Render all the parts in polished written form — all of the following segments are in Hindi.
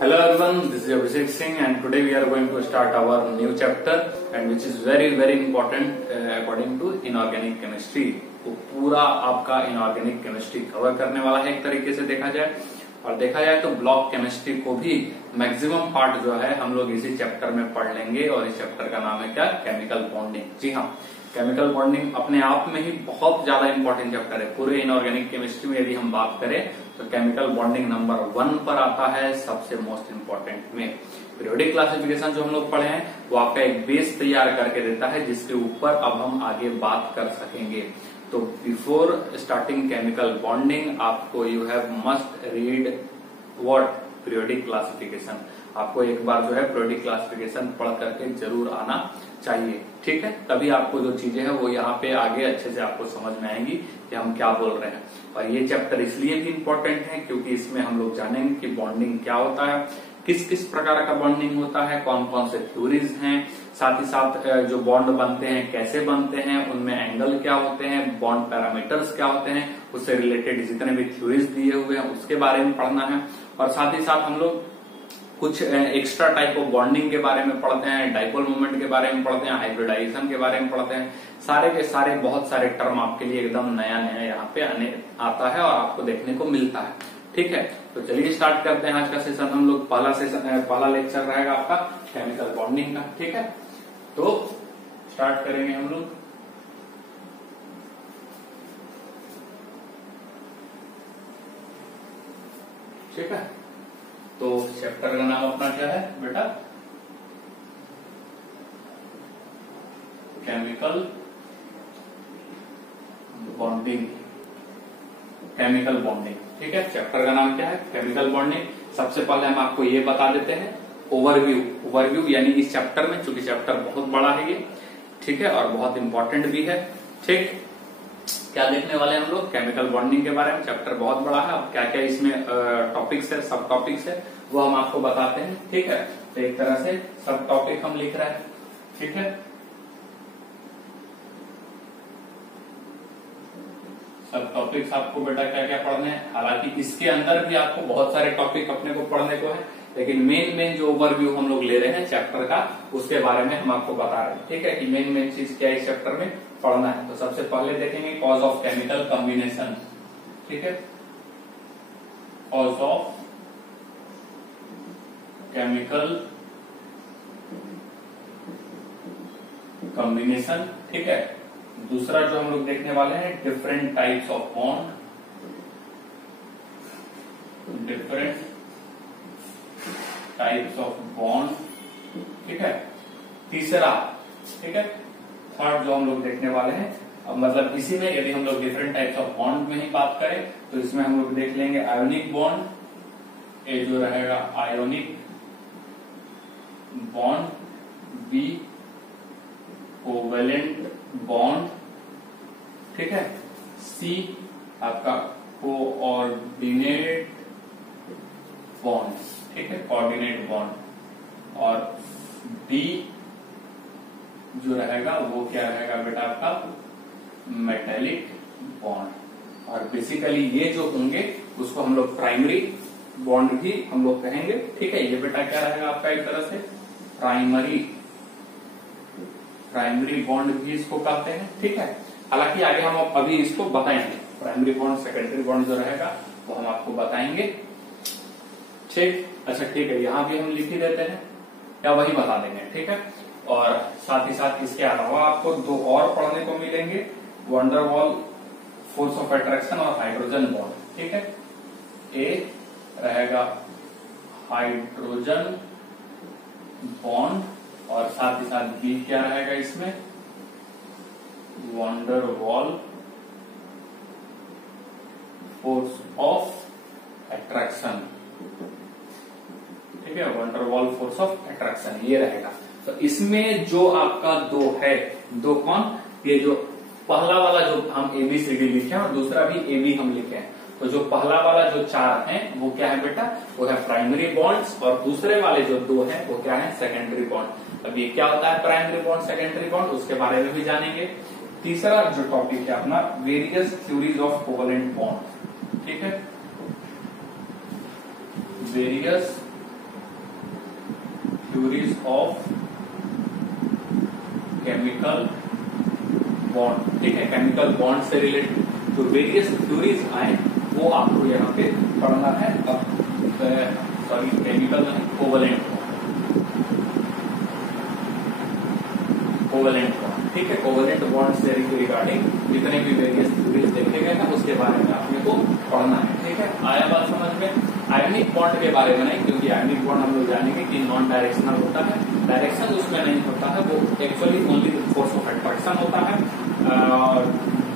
Hello everyone, this is Abhishek Singh and today we are going to start our new chapter and which is very important according to inorganic chemistry। तो पूरा आपका इनऑर्गेनिक केमिस्ट्री कवर करने वाला है एक तरीके से देखा जाए, और देखा जाए तो ब्लॉक केमिस्ट्री को भी मैक्सिमम पार्ट जो है हम लोग इसी चैप्टर में पढ़ लेंगे। और इस चैप्टर का नाम है क्या? Chemical bonding. जी हाँ, केमिकल बॉन्डिंग अपने आप में ही बहुत ज्यादा इंपॉर्टेंट चैप्टर है। पूरे इनऑर्गेनिक केमिस्ट्री में यदि हम बात करें तो केमिकल बॉन्डिंग नंबर 1 पर आता है सबसे मोस्ट इंपॉर्टेंट में। पीरियोडिक क्लासिफिकेशन जो हम लोग पढ़े हैं वो आपका एक बेस तैयार करके देता है जिसके ऊपर अब हम आगे बात कर सकेंगे। तो बिफोर स्टार्टिंग केमिकल बॉन्डिंग आपको you have must read what periodic classification. आपको एक बार जो है पीरियोडिक क्लासिफिकेशन पढ़ करके जरूर आना चाहिए, ठीक है? तभी आपको जो चीजें हैं वो यहाँ पे आगे अच्छे से आपको समझ में आएंगी कि हम क्या बोल रहे हैं। और ये चैप्टर इसलिए भी इम्पोर्टेंट है क्योंकि इसमें हम लोग जानेंगे कि बॉन्डिंग क्या होता है, किस किस प्रकार का बॉन्डिंग होता है, कौन कौन से थ्योरीज हैं, साथ ही साथ जो बॉन्ड बनते हैं कैसे बनते हैं, उनमें एंगल क्या होते हैं, बॉन्ड पैरामीटर्स क्या होते हैं, उससे रिलेटेड जितने भी थ्योरीज दिए हुए हैं उसके बारे में पढ़ना है। और साथ ही साथ हम लोग कुछ एक्स्ट्रा टाइप ऑफ बॉन्डिंग के बारे में पढ़ते हैं, डाइपोल मोमेंट के बारे में पढ़ते हैं, हाइब्रिडाइजेशन के बारे में पढ़ते हैं। सारे के सारे बहुत सारे टर्म आपके लिए एकदम नया नया यहाँ पे आता है और आपको देखने को मिलता है, ठीक है? तो चलिए स्टार्ट करते हैं आज का सेशन। हम लोग पहला लेक्चर रहेगा आपका केमिकल बॉन्डिंग का, ठीक है? तो स्टार्ट करेंगे हम लोग। ठीक है, तो चैप्टर का नाम अपना क्या है बेटा? Chemical bonding. केमिकल बॉन्डिंग, ठीक है? चैप्टर का नाम क्या है? Chemical bonding. सबसे पहले हम आपको ये बता देते हैं ओवरव्यू यानी इस चैप्टर में, चूंकि चैप्टर बहुत बड़ा है ये, ठीक है, और बहुत इंपॉर्टेंट भी है, ठीक? क्या देखने वाले हैं हम लोग? केमिकल बॉन्डिंग के बारे में। चैप्टर बहुत बड़ा है, अब क्या क्या इसमें टॉपिक्स है, सब टॉपिक्स है, वो हम आपको बताते हैं, ठीक है? तो एक तरह से सब टॉपिक हम लिख रहे हैं, ठीक है? सब टॉपिक्स आपको बेटा क्या क्या पढ़ने हैं। हालांकि इसके अंदर भी आपको बहुत सारे टॉपिक अपने को पढ़ने को है, लेकिन मेन जो ओवरव्यू हम लोग ले रहे हैं चैप्टर का उसके बारे में हम आपको बता रहे हैं, ठीक है? कि मेन चीज क्या इस चैप्टर में पढ़ना है। तो सबसे पहले देखेंगे कॉज ऑफ केमिकल कॉम्बिनेशन, ठीक है? कॉज ऑफ केमिकल कॉम्बिनेशन, ठीक है? दूसरा जो हम लोग देखने वाले हैं different types of bond, different types of bond, ठीक है? तीसरा, ठीक है, थर्ड जो हम लोग देखने वाले हैं, अब मतलब इसी में यदि हम लोग डिफरेंट टाइप्स ऑफ बॉन्ड में ही बात करें तो इसमें हम लोग देख लेंगे आयोनिक बॉन्ड, ए जो रहेगा ionic bond, B covalent bond, ठीक है? सी आपका कोऑर्डिनेट बॉन्ड, ठीक है, कोऑर्डिनेट बॉन्ड, और डी जो रहेगा वो क्या रहेगा बेटा आपका मेटेलिक बॉन्ड। और बेसिकली ये जो होंगे उसको हम लोग प्राइमरी बॉन्ड भी हम लोग कहेंगे, ठीक है? ये बेटा क्या रहेगा आपका एक तरह से प्राइमरी बॉन्ड भी इसको कहते हैं, ठीक है? हालांकि आगे हम अभी इसको बताएंगे, प्राइमरी बॉन्ड सेकेंडरी बॉन्ड जो रहेगा वो हम आपको बताएंगे, ठीक? अच्छा ठीक है, यहाँ भी हम लिख ही देते हैं या वही बता देंगे, ठीक है? और साथ ही साथ इसके अलावा आपको दो और पढ़ने को मिलेंगे, वंडरवॉल फोर्स ऑफ अट्रैक्शन और हाइड्रोजन बॉन्ड, ठीक है? ए रहेगा हाइड्रोजन बॉन्ड और साथ ही साथ बी क्या रहेगा इसमें वंडरवॉल फोर्स ऑफ अट्रैक्शन, ठीक है? वंडरवॉल फोर्स ऑफ अट्रैक्शन ये रहेगा। तो इसमें जो आपका दो कौन, ये जो पहला वाला जो हम ABCD लिखे हैं और दूसरा भी AB हम लिखे हैं, तो जो पहला वाला जो 4 है वो क्या है बेटा? वो है प्राइमरी बॉन्ड्स, और दूसरे वाले जो 2 है वो क्या है? Secondary bond. अब ये क्या होता है प्राइमरी बॉन्ड सेकेंडरी बॉन्ड, उसके बारे में भी जानेंगे। तीसरा जो टॉपिक है अपना various theories of covalent bond, ठीक है? Various theories of chemical bond. ठीक है, केमिकल बॉन्ड से रिलेटेड जो वेरियस थ्योरीज आए वो आपको यहाँ पे पढ़ना है। अब सॉरी, केमिकल कोवलेंट बॉन्ड। ठीक है, कोवलेंट बॉन्ड से रिगार्डिंग जितने भी वेरियस थ्योरीज देखे गए हैं उसके बारे में आपने को पढ़ना है। ठीक है, आया बात समझ में? आयनिक बॉन्ड के बारे में नहीं, क्योंकि आयनिक बॉन्ड हम लोग जानेंगे कि नॉन डायरेक्शनल होता है, डायरेक्शन उसमें नहीं होता है, वो actually only force of attraction होता है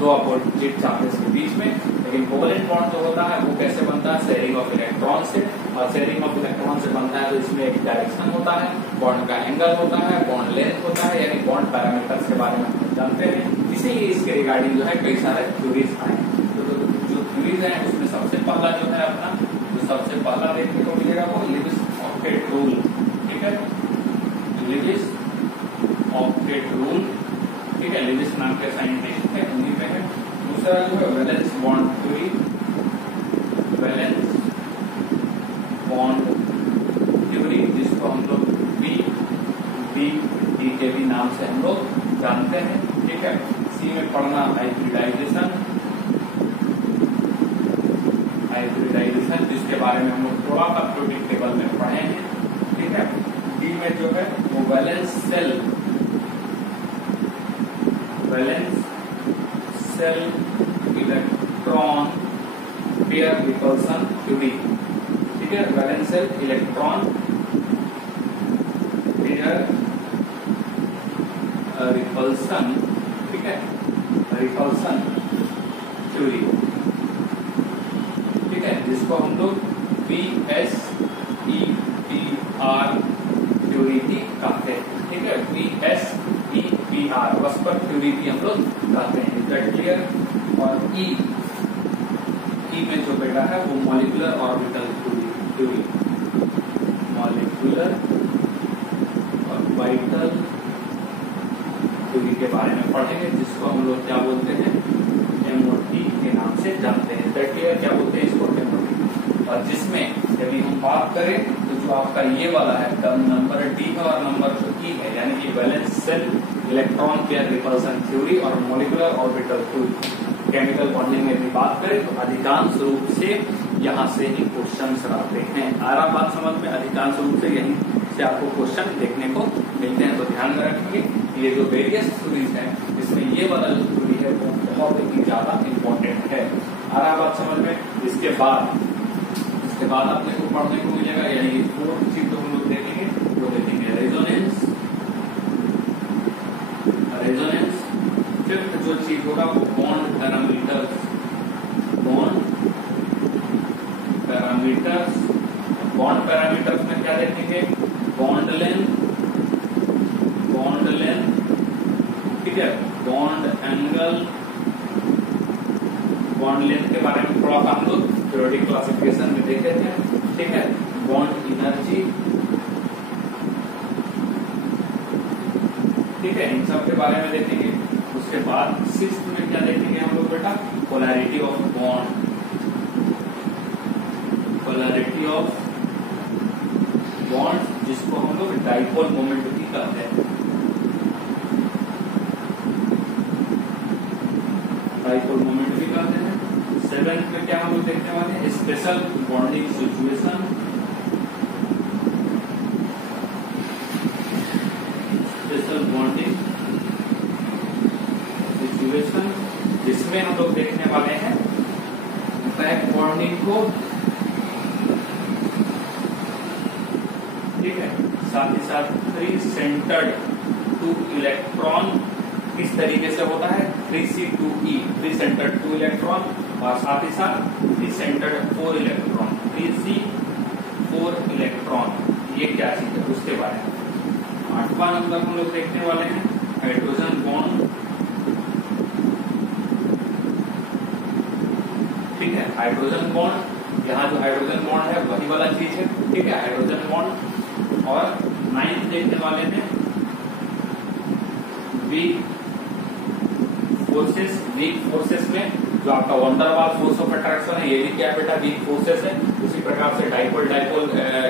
दो अपोजिट चार्जेस के बीच में। लेकिन कोवलेंट बॉन्ड जो होता है वो कैसे बनता है? शेयरिंग ऑफ इलेक्ट्रॉन से, और शेयरिंग ऑफ इलेक्ट्रॉन से बनता है तो इसमें एक डायरेक्शन होता है, बॉन्ड का एंगल होता है, बॉन्ड लेंथ होता है, यानी बॉन्ड पैरामीटर्स के बारे में हम जानते हैं। इसीलिए इसके रिगार्डिंग जो है कई सारे थ्योरीज आए। तो जो थ्योरीज है उसमें सबसे पहला जो है अपना, जो सबसे पहला देखने को मिलेगा वो लिविस ऑक्टेट रूल। ठीक है, लिविस ऑक्टेट रूल। ठीक है, लिविस नाम के साइंटिस्ट है, उन्हीं में है। दूसरा जो है valence bond theory, valence bond theory, जिसको हम लोग डी के भी नाम से हम लोग जानते हैं। ठीक है, सी में पढ़ना हाइब्रिडाइजेशन, जिसके बारे में हम लोग थोड़ा सा प्रोटीन टेबल में पढ़े हैं। ठीक है, डी में जो है वो valence shell electron pair repulsion theory. ठीक है, valence shell electron pair repulsion. ठीक है, रिपल्सन थ्योरी। ठीक है, जिसको हम लोग VSEPR थ्योरी भी कहते हैं। ठीक है, VSEPR वस्पर थ्योरी भी हम लोग कहते हैं। Is that clear? और ई में जो बेटा है वो molecular orbital theory, molecular orbital theory के बारे में पढ़ेंगे, जिसको हम लोग क्या बोलते हैं? MOT के नाम से जानते हैं। That clear? क्या बोलते हैं इसको? MOT। और जिसमें यदि हम बात करें तो जो आपका ये वाला है नंबर डी है और नंबर जो ई है, यानी कि valence shell electron pair repulsion theory और molecular orbital theory, chemical bonding में भी बात करें तो अधिकांश रूप से यहाँ से ही क्वेश्चन आते हैं। आ रहा बात समझ में? अधिकांश रूप से यहीं से आपको क्वेश्चन देखने को मिलते हैं। तो ध्यान में रखिए, ये जो वेरियस थ्योरीज है इसमें ये वाला जो थ्योरी है वो बहुत ही ज्यादा इंपॉर्टेंट है। आ रहा बात समझ में? इसके बाद अपने को पढ़ने को मिलेगा, यानी फोर्थ चीज जो हम लोग देखेंगे वो देखेंगे रेजोनेंस। फिफ्थ जो चीज होगा वो बॉन्ड पैरामीटर्स। बॉन्ड पैरामीटर्स में क्या देखेंगे? बॉन्ड लेंथ, ठीक है, बॉन्ड एंगल, बॉन्ड लेंथ के बारे में थोड़ा सा हम लोग पीरियोडिक क्लासिफिकेशन में देखे थे। ठीक है, बॉन्ड एनर्जी, ठीक है, इन सब के बारे में देखेंगे। उसके बाद सिक्स्थ में क्या देखेंगे हम लोग बेटा? पोलैरिटी ऑफ बॉन्ड, जिसको हम लोग डाइपोल मोमेंट भी कहते हैं। डाइपोल मोमेंट भी कहते हैं। सेवेंथ में क्या हम लोग देखने वाले हैं? स्पेशल बॉन्डिंग सिचुएशन, जिसमें हम लोग देखने वाले हैं बैक बॉन्डिंग को। ठीक है, साथ ही साथ थ्री सेंटर्ड टू इलेक्ट्रॉन किस तरीके से होता है? 3C2E, three centred two electron, और साथ ही साथ three centred 4 electron, 3C4 electron. ये क्या चीज है उसके बारे में। 8वां नंबर हम लोग देखने वाले हैं हाइड्रोजन बॉन्ड। ठीक है, हाइड्रोजन बॉन्ड, यहाँ जो हाइड्रोजन बॉन्ड है वही वाला चीज है। ठीक है, हाइड्रोजन बॉन्ड। और 9th देखने वाले हैं वीक फोर्सेस में जो आपका वंडरवाल फोर्स ऑफ अट्रैक्शन है, ये भी क्या बेटा? वीक फोर्सेस है। उसी प्रकार से डाइपोल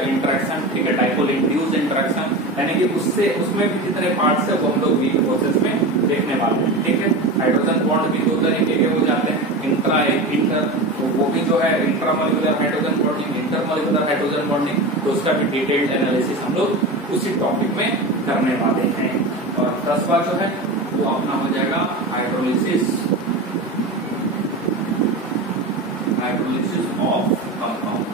इंटरेक्शन, ठीक है, डाइपोल इंड्यूस्ड इंटरेक्शन, यानी कि उससे उसमें भी जितने पार्ट्स है वो हम लोग वीक प्रोसेस में देखने वाले हैं। ठीक है, हाइड्रोजन बॉन्ड भी 2 तरीके के हो जाते हैं, इंट्रा एक इंटर, तो वो भी जो है intramolecular hydrogen bonding, intermolecular hydrogen bonding, तो उसका भी डिटेल्ड एनालिसिस हम लोग उसी टॉपिक में करने वाले हैं। और 10वां जो है वो अपना हो जाएगा हाइड्रोलिसिस ऑफ कंपाउंड।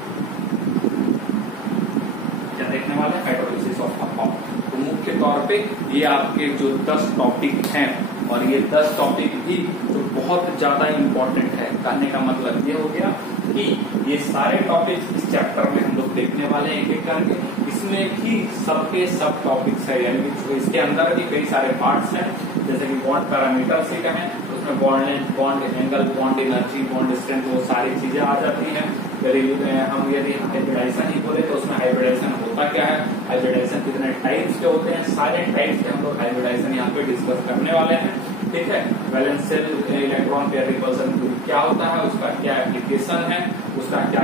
क्या देखने वाले हैं? Hydrolysis of compound. तो मुख्य तौर पे ये आपके जो 10 टॉपिक हैं, और ये 10 टॉपिक भी जो बहुत ज्यादा इंपॉर्टेंट है, कहने का मतलब ये हो गया कि ये सारे टॉपिक्स इस चैप्टर में हम लोग देखने वाले हैं एक एक करके। इसमें भी सबके सब टॉपिक्स है, यानी कि इसके अंदर भी कई सारे पार्ट्स हैं, जैसे कि बॉन्ड पैरामीटर से कहें तो उसमें bond length, bond angle, bond energy, bond strength, वो सारी चीजें आ जाती हैं। यदि हाइब्रिडाइजेशन ही बोले तो उसमें हाइब्रिडाइजेशन होता क्या है, हाइब्रिडाइजेशन कितने टाइप्स के होते हैं, सारे टाइप्स के हम लोग हाइब्रिडाइजेशन यहाँ पे डिस्कस करने वाले हैं। ठीक है, valence shell electron pair repulsion क्या होता है, उसका क्या एप्लीकेशन है, उसका क्या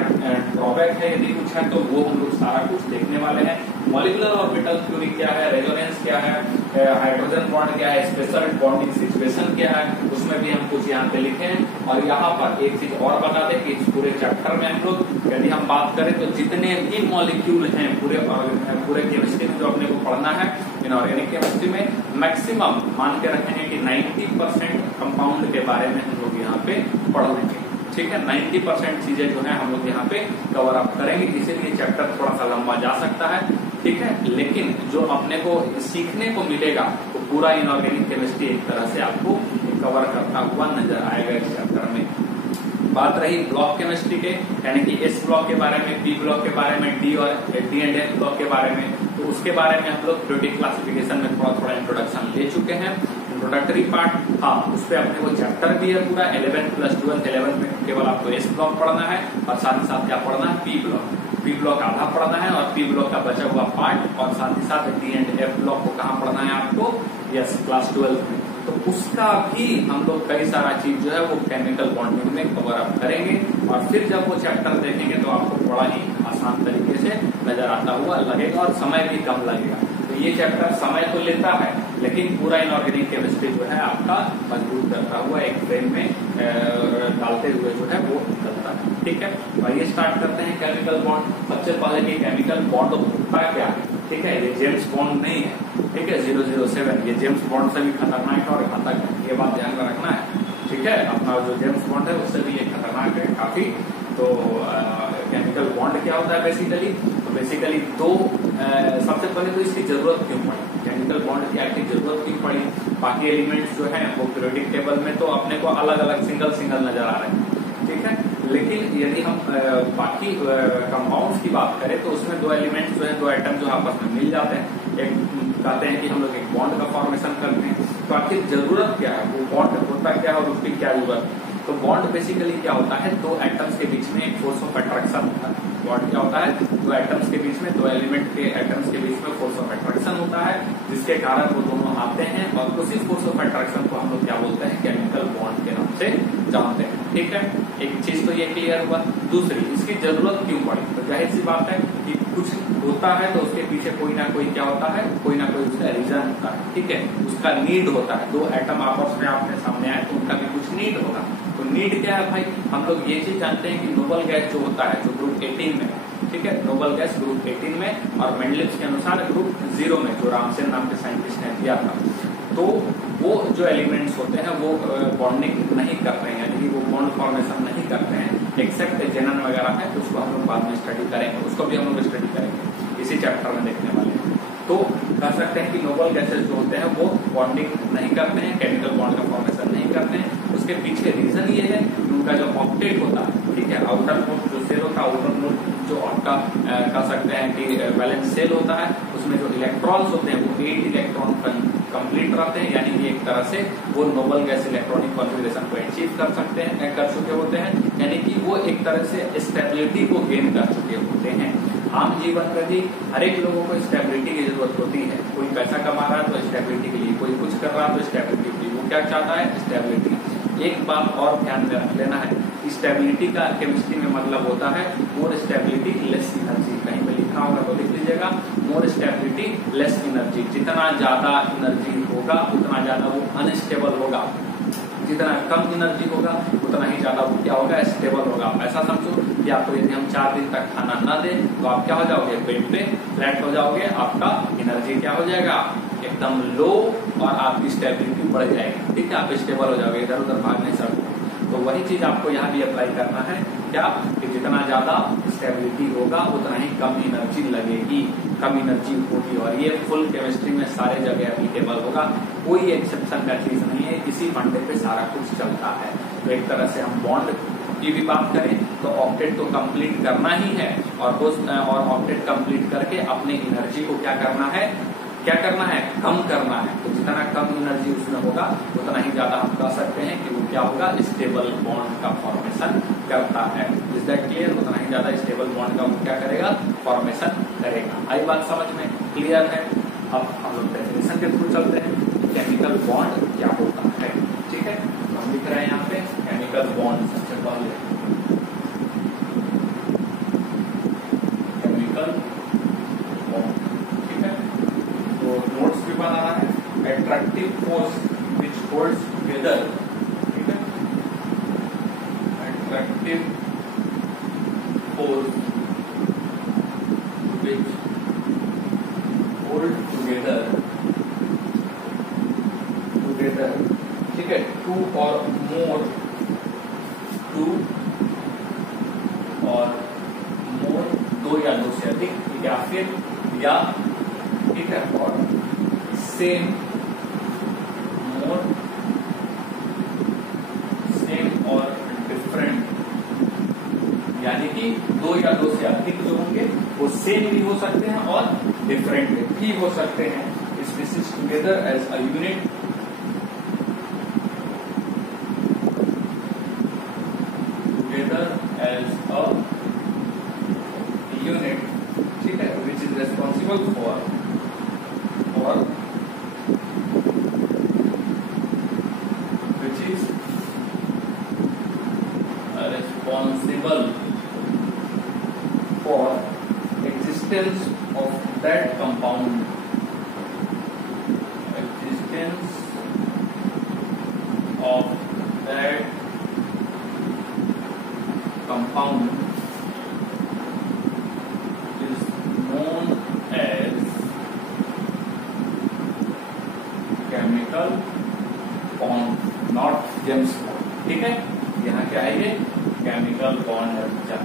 ड्रॉबैक है, यदि कुछ है तो वो हम लोग सारा कुछ देखने वाले हैं। मॉलिक्यूलर ऑर्बिटल थ्योरी क्या है, रेजोनेंस क्या है, हाइड्रोजन बॉन्ड क्या है, स्पेशल बॉन्डिंग सिचुएशन क्या है, उसमें भी हम कुछ यहाँ पे लिखे हैं। और यहाँ पर एक चीज और बता दें कि इस पूरे चैप्टर में हम लोग यदि हम बात करें तो जितने भी मॉलिक्यूल हैं पूरे केमिस्ट्री में जो अपने को पढ़ना है, इनऑर्गेनिक केमिस्ट्री में मैक्सिमम मान के रखेंगे कि 90% कंपाउंड के बारे में हम लोग यहाँ पे पढ़ लेंगे। ठीक है, 90% चीजें जो है हम लोग यहाँ पे कवर अप करेंगे, इसीलिए चैप्टर थोड़ा सा लंबा जा सकता है। ठीक है, लेकिन जो अपने को सीखने को मिलेगा तो पूरा इनऑर्गेनिक केमिस्ट्री एक तरह से आपको कवर करता हुआ नजर आएगा इस चैप्टर में। बात रही ब्लॉक केमिस्ट्री के, यानी कि एस ब्लॉक के बारे में, पी ब्लॉक के बारे में, डी एंड एफ ब्लॉक के बारे में, तो उसके बारे में हम लोग पीरियोडिक क्लासिफिकेशन में थोड़ा थोड़ा इंट्रोडक्शन ले चुके हैं। इंट्रोडक्टरी पार्ट, हाँ, उस पर अपने को चैप्टर भी है पूरा 11 प्लस 12। 11 में केवल आपको एस ब्लॉक पढ़ना है और साथ ही साथ क्या पढ़ना है, पी ब्लॉक। पी ब्लॉक आधा पढ़ना है और पी ब्लॉक का बचा हुआ पार्ट, और साथ ही साथ डी एंड एफ ब्लॉक को कहाँ पढ़ना है आपको, यस, क्लास 12 में। तो उसका भी हम लोग कई सारा चीज जो है वो केमिकल बॉन्डिंग में कवर अप करेंगे, और फिर जब वो चैप्टर देखेंगे तो आपको बड़ा ही आसान तरीके से नजर आता हुआ लगेगा और समय भी कम लगेगा। तो ये चैप्टर समय तो लेता है, लेकिन पूरा इनऑर्गेनिक केमिस्ट्री जो है आपका मजबूत करता हुआ एक फ्रेम में डालते हुए जो है वो चलता है। ठीक है, और ये स्टार्ट करते हैं केमिकल बॉन्ड। सबसे पहले कि केमिकल बॉन्ड होता क्या है। ठीक है, ये जेम्स बॉन्ड नहीं है। ठीक है, 007 ये जेम्स बॉन्ड से भी खतरनाक है और घातक है, ये बात ध्यान में रखना है। ठीक है, अपना जो जेम्स बॉन्ड है उससे भी ये खतरनाक है काफी। तो केमिकल बॉन्ड क्या होता है बेसिकली, तो बेसिकली दो सबसे पहले तो इसकी जरूरत क्यों पड़ी, केमिकल बॉन्ड की आखिर जरूरत क्यों पड़ी। बाकी एलिमेंट्स जो है वो पीरियोडिक टेबल में तो अपने को अलग अलग सिंगल सिंगल नजर आ रहे हैं। ठीक है, लेकिन यदि हम बाकी कंपाउंड्स की बात करें तो उसमें दो एलिमेंट्स जो है, दो एटम जो आपस में मिल जाते हैं, एक कहते हैं कि हम लोग एक बॉन्ड का फॉर्मेशन करते हैं। तो आखिर जरूरत क्या है, वो बॉन्ड होता क्या है और उसकी क्या जरूरत है। तो बॉन्ड बेसिकली क्या होता है, दो एटम्स के बीच में एक फोर्स ऑफ अट्रैक्शन होता है। बॉन्ड क्या होता है, दो एटम्स के बीच में, दो एलिमेंट के एटम्स के बीच में फोर्स ऑफ अट्रैक्शन होता है, जिसके कारण वो दोनों आते हैं, और उसी फोर्स ऑफ अट्रैक्शन को हम लोग क्या बोलते हैं, केमिकल बॉन्ड के नाम से जानते हैं। ठीक है, एक चीज तो ये क्लियर हुआ। दूसरी, इसकी जरूरत क्यों पड़ी, तो जाहिर सी बात है कि कुछ होता है तो उसके पीछे कोई ना कोई क्या होता है, कोई ना कोई उसका रीजन होता है। ठीक है, उसका नीड होता है। दो एटम आपस में आपने सामने आए तो उनका भी कुछ नीड होगा। तो नीड क्या है भाई, हम लोग ये चीज जानते हैं कि नोबल गैस जो होता है, जो ग्रुप 18 में, ठीक है, नोबल गैस ग्रुप 18 में, और मेंडलिव्स के अनुसार ग्रुप 0 में, जो रामसेन नाम के साइंटिस्ट ने दिया था। तो वो जो एलिमेंट्स होते हैं वो बॉन्डिंग नहीं करते हैं, यानी कि वो बॉन्ड फॉर्मेशन नहीं करते हैं, एक्सेप्ट जेनन वगैरह है, तो उसको हम लोग बाद में स्टडी करेंगे, उसको भी हम लोग स्टडी करेंगे, इसी चैप्टर में देखने वाले हैं। तो कह सकते हैं कि नोबल गैसेस जो होते हैं वो बॉन्डिंग नहीं करते हैं, केमिकल बॉन्ड का फॉर्मेशन नहीं करते हैं। उसके पीछे रीजन ये है कि उनका जो ऑक्टेट होता है, ठीक है, आउटर मोड जो सेल होता है, आउटर मोड जो आपका कह सकते हैं कि वैलेंस सेल होता है, उसमें जो इलेक्ट्रॉन्स होते हैं वो 8 इलेक्ट्रॉन कंप्लीट रहते हैं, यानी कि एक तरह से वो नोबल गैस इलेक्ट्रॉनिक कॉन्फ़िगरेशन को अचीव कर सकते हैं, कर चुके होते हैं, यानी कि वो एक तरह से स्टेबिलिटी को गेन कर चुके होते हैं। आम जीवन में भी हर एक लोगों को स्टेबिलिटी की जरूरत होती है। कोई पैसा कमा रहा है तो स्टेबिलिटी के लिए, कोई कुछ कर रहा है तो स्टेबिलिटी के लिए, वो क्या चाहता है, स्टेबिलिटी। एक बात और ध्यान में रख लेना है, स्टेबिलिटी का केमिस्ट्री में मतलब होता है मोर स्टेबिलिटी लेस इनर्जी। कहीं पे लिखा होगा को लिख लीजिएगा, मोर स्टेबिलिटी लेस एनर्जी। जितना ज्यादा एनर्जी होगा उतना ज्यादा वो अनस्टेबल होगा, जितना कम एनर्जी होगा उतना ही ज्यादा वो क्या होगा, स्टेबल होगा। आप ऐसा समझो कि आपको यदि हम 4 दिन तक खाना ना दें तो आप क्या हो जाओगे, बेड पे फ्लैट हो जाओगे, आपका एनर्जी क्या हो जाएगा, एकदम लो, और आपकी स्टेबिलिटी बढ़ जाएगी। ठीक है, आप स्टेबल हो जाओगे, इधर उधर भाग नहीं सकते। तो वही चीज आपको यहाँ भी अप्लाई करना है, क्या कि जितना ज्यादा स्टेबिलिटी होगा उतना ही कम एनर्जी लगेगी, कम एनर्जी होगी। और ये फुल केमिस्ट्री में सारे जगह एप्लीकेबल होगा, कोई एक्सेप्शन का चीज नहीं है, इसी फंडे पे सारा कुछ चलता है। तो एक तरह से हम बॉन्ड की भी बात करें तो ऑक्टेट तो कंप्लीट करना ही है, और ऑक्टेट कंप्लीट करके अपने एनर्जी को क्या करना है, कम करना है। तो जितना कम एनर्जी उसमें होगा उतना ही ज्यादा हम कह सकते हैं कि वो क्या होगा, स्टेबल बॉन्ड का फॉर्मेशन करता है। Is that clear? उतना ही ज्यादा स्टेबल बॉन्ड का वो क्या करेगा, फॉर्मेशन करेगा। आई बात समझ में क्लियर है? अब हम लोग डेफिनेशन के थ्रू चलते हैं, केमिकल बॉन्ड क्या होता है। ठीक है, हम लिख रहे हैं यहाँ पे केमिकल बॉन्ड। सबसे पहले केमिकल बॉन्ड, ठीक है, तो नोट्स भी बना रहा है। Attractive force which holds together, ठीक है, attractive force which hold together, ठीक है, टू और मोर दो या दो से अधिक, या फिर या, ठीक है, और सेम और डिफरेंट, यानी कि दो या दो से अधिक जो होंगे वो सेम भी हो सकते हैं और डिफरेंट भी हो सकते हैं। Species together as a unit, ठीक है, which is responsible for existence of that compound, is known as chemical bond, not James bond। ठीक है, यहाँ क्या है, ये केमिकल बॉन्ड है बच्चा।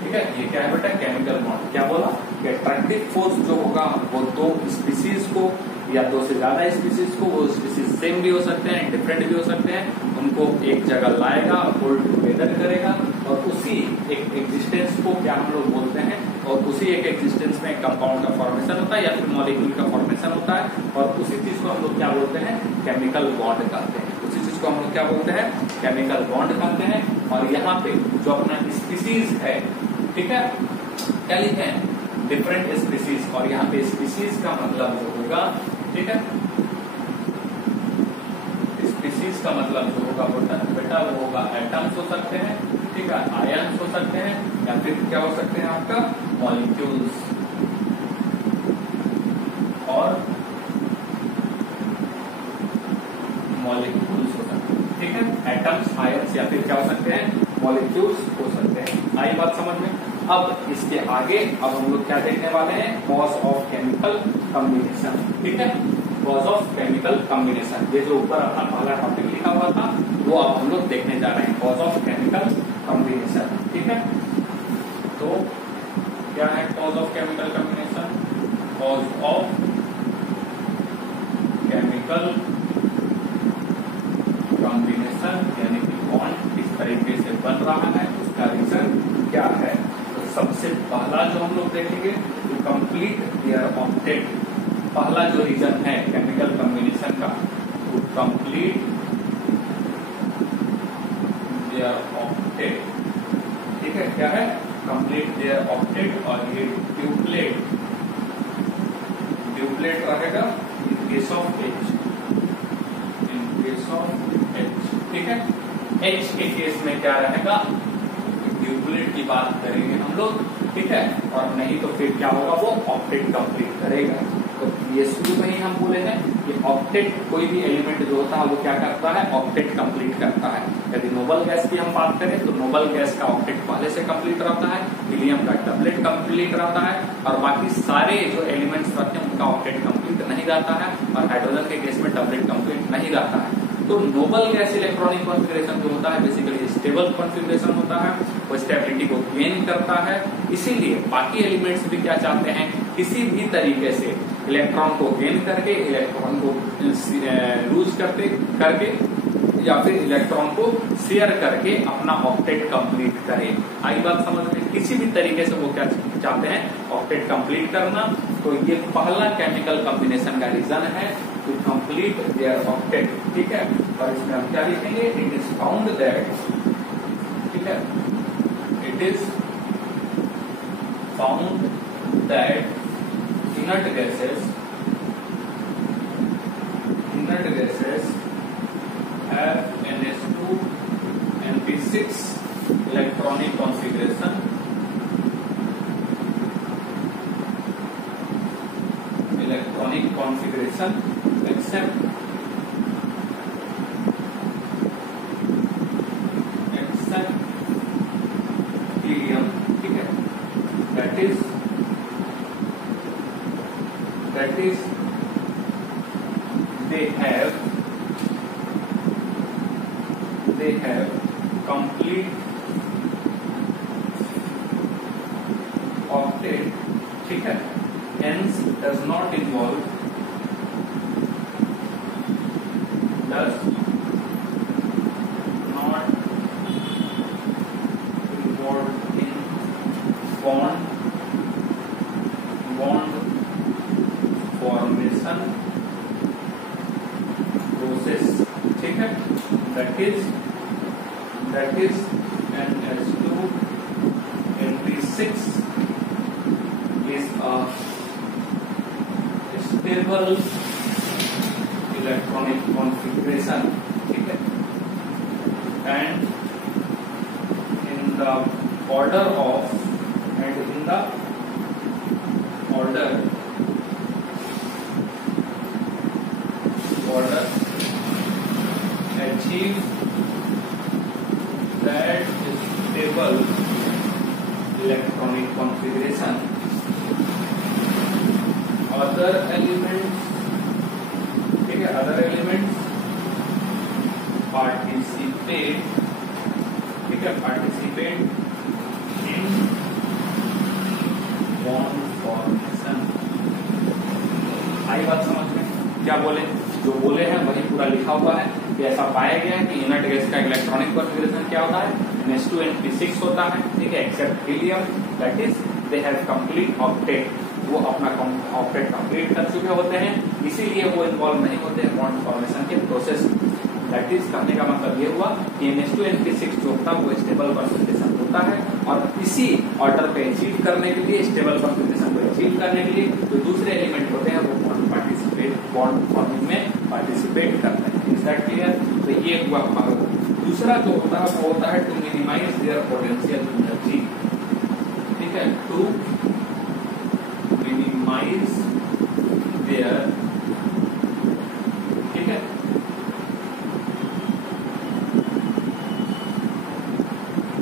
ठीक है, ये क्या है बेटा, केमिकल बॉन्ड। क्या बोला कि अट्रैक्टिव फोर्स जो होगा वो दो स्पीसीज को या दो से ज्यादा स्पीसीज को, वो स्पीसीज सेम भी हो सकते हैं, डिफरेंट भी हो सकते हैं, उनको एक जगह लाएगा, होल्ड टुगेदर करेगा, और उसी एक एग्जिस्टेंस को क्या हम लोग बोलते हैं, और उसी एक एग्जिस्टेंस में कंपाउंड का फॉर्मेशन होता है या फिर मॉलिक्यूल का फॉर्मेशन होता है, और उसी चीज को हम लोग क्या बोलते हैं, केमिकल बॉन्ड कहते हैं। उसी चीज को हम लोग क्या बोलते हैं, केमिकल बॉन्ड कहते हैं। और यहाँ पे जो अपना स्पीसीज है, ठीक है, क्या लिखे हैं, डिफरेंट स्पीसीज, और यहाँ पे स्पीसीज का मतलब जो होगा, ठीक है, स्पीसीज का मतलब जो होगा बेटा वो होगा एटम्स हो सकते हैं, ठीक है, आयन्स हो सकते हैं, या फिर क्या हो सकते हैं आपका मॉलिक्यूल्स, और मॉलिक्यूल्स हो सकते हैं। ठीक है, एटम्स, आयन्स, या फिर क्या हो सकते हैं, मॉलिक्यूल्स हो सकते हैं। आई बात समझ में? अब इसके आगे अब हम लोग क्या देखने वाले हैं, कॉज ऑफ केमिकल कॉम्बिनेशन। ठीक है, कॉज ऑफ केमिकल कॉम्बिनेशन, ये जो ऊपर अपना पहला टॉपिक लिखा हुआ था वो अब हम लोग देखने जा रहे हैं, कॉज ऑफ केमिकल कॉम्बिनेशन। ठीक है, तो क्या है cause of chemical combination? Cause of chemical combination यानी कि बॉन्ड किस तरीके से बन रहा है, उसका रीजन क्या है। तो सबसे पहला जो हम लोग देखेंगे टू कंप्लीट देयर ऑक्टेट, पहला जो रीजन है केमिकल कॉम्बिनेशन का, टू कंप्लीट देयर ऑक्टेट। ठीक है, क्या है, कंप्लीट देयर ऑक्टेट, और ये ड्यूप्लेट रहेगा in case of H, in case of H. ठीक है, एच के केस में क्या रहेगा, ड्यूप्लेट की बात करेंगे हम लोग। ठीक है, और नहीं तो फिर क्या होगा, वो ऑक्टेट कंप्लीट करेगा। तो ये शुरू में ही हम बोले हैं कि ऑक्टेट कोई भी एलिमेंट जो होता है वो क्या करता है, ऑक्टेट कंप्लीट करता है। यदि नोबल गैस की हम बात करें तो नोबल गैस का ऑक्टेट पहले से कंप्लीट रहता है, हीलियम का डबलेट कंप्लीट रहता है, और बाकी सारे जो एलिमेंट्स रहते हैं उनका ऑक्टेट कंप्लीट नहीं रहता है, और हाइड्रोजन के केस में डबलेट कंप्लीट नहीं रहता है। तो नोबल गैस इलेक्ट्रॉनिक कॉन्फ़िगरेशन जो होता है बेसिकली स्टेबल कॉन्फ़िगरेशन होता है, वो स्टेबिलिटी को गेन करता है। इसीलिए बाकी एलिमेंट्स भी क्या चाहते हैं, किसी भी तरीके से इलेक्ट्रॉन को गेन करके, इलेक्ट्रॉन को लूज करके या फिर इलेक्ट्रॉन को शेयर करके अपना ऑक्टेट कंप्लीट करे। आई बात समझ में, किसी भी तरीके से वो क्या चाहते हैं, ऑक्टेट कंप्लीट करना। तो ये पहला केमिकल कॉम्बिनेशन का रीजन है टू कंप्लीट देयर ऑक्टेट, ठीक है। और इसमें हम क्या लिखेंगे, इट इज फाउंड दैट, ठीक है, it is found that inert gases have NH2 NP6 electronic configuration, except helium, ठीक है, that is they have complete octet, ठीक है, hence does not involve in bond formation process, ठीक है, that is NH2 NP6 is a stable electronic configuration, ठीक है, and in the order achieve that stable electronic configuration. Other elements, ठीक है, other elements participate, ठीक है, participate in bond formation. आई बात समझ में, क्या बोले, जो बोले हैं वही पूरा लिखा हुआ है कि ऐसा पाया गया है कि इनर्ट गैस का इलेक्ट्रॉनिक कॉन्फ़िगरेशन क्या होता है, NH2 NP6 होता है, ठीक है, except helium, that is they have complete octet, वो अपना ऑक्टेट कंप्लीट कर चुके होते हैं, इसीलिए वो इन्वॉल्व नहीं होते हैं बॉन्ड फॉर्मेशन के प्रोसेस में। दैट इज कहने का मतलब ये हुआ कि NH2 NP6 जो होता है वो स्टेबल कॉन्फ़िगरेशन होता है, और इसी ऑर्डर पे अचीव करने के लिए, स्टेबल कॉन्फ़िगरेशन को अचीव करने के लिए जो दूसरे एलिमेंट होते हैं वो बॉन्ड फॉर्मिंग में पार्टिसिपेट करते हैं। Is that clear? तो ये हुआ पहला। दूसरा जो होता है वो होता है to minimise their potential energy, ठीक है, टू मिनिमाइज देयर, ठीक है,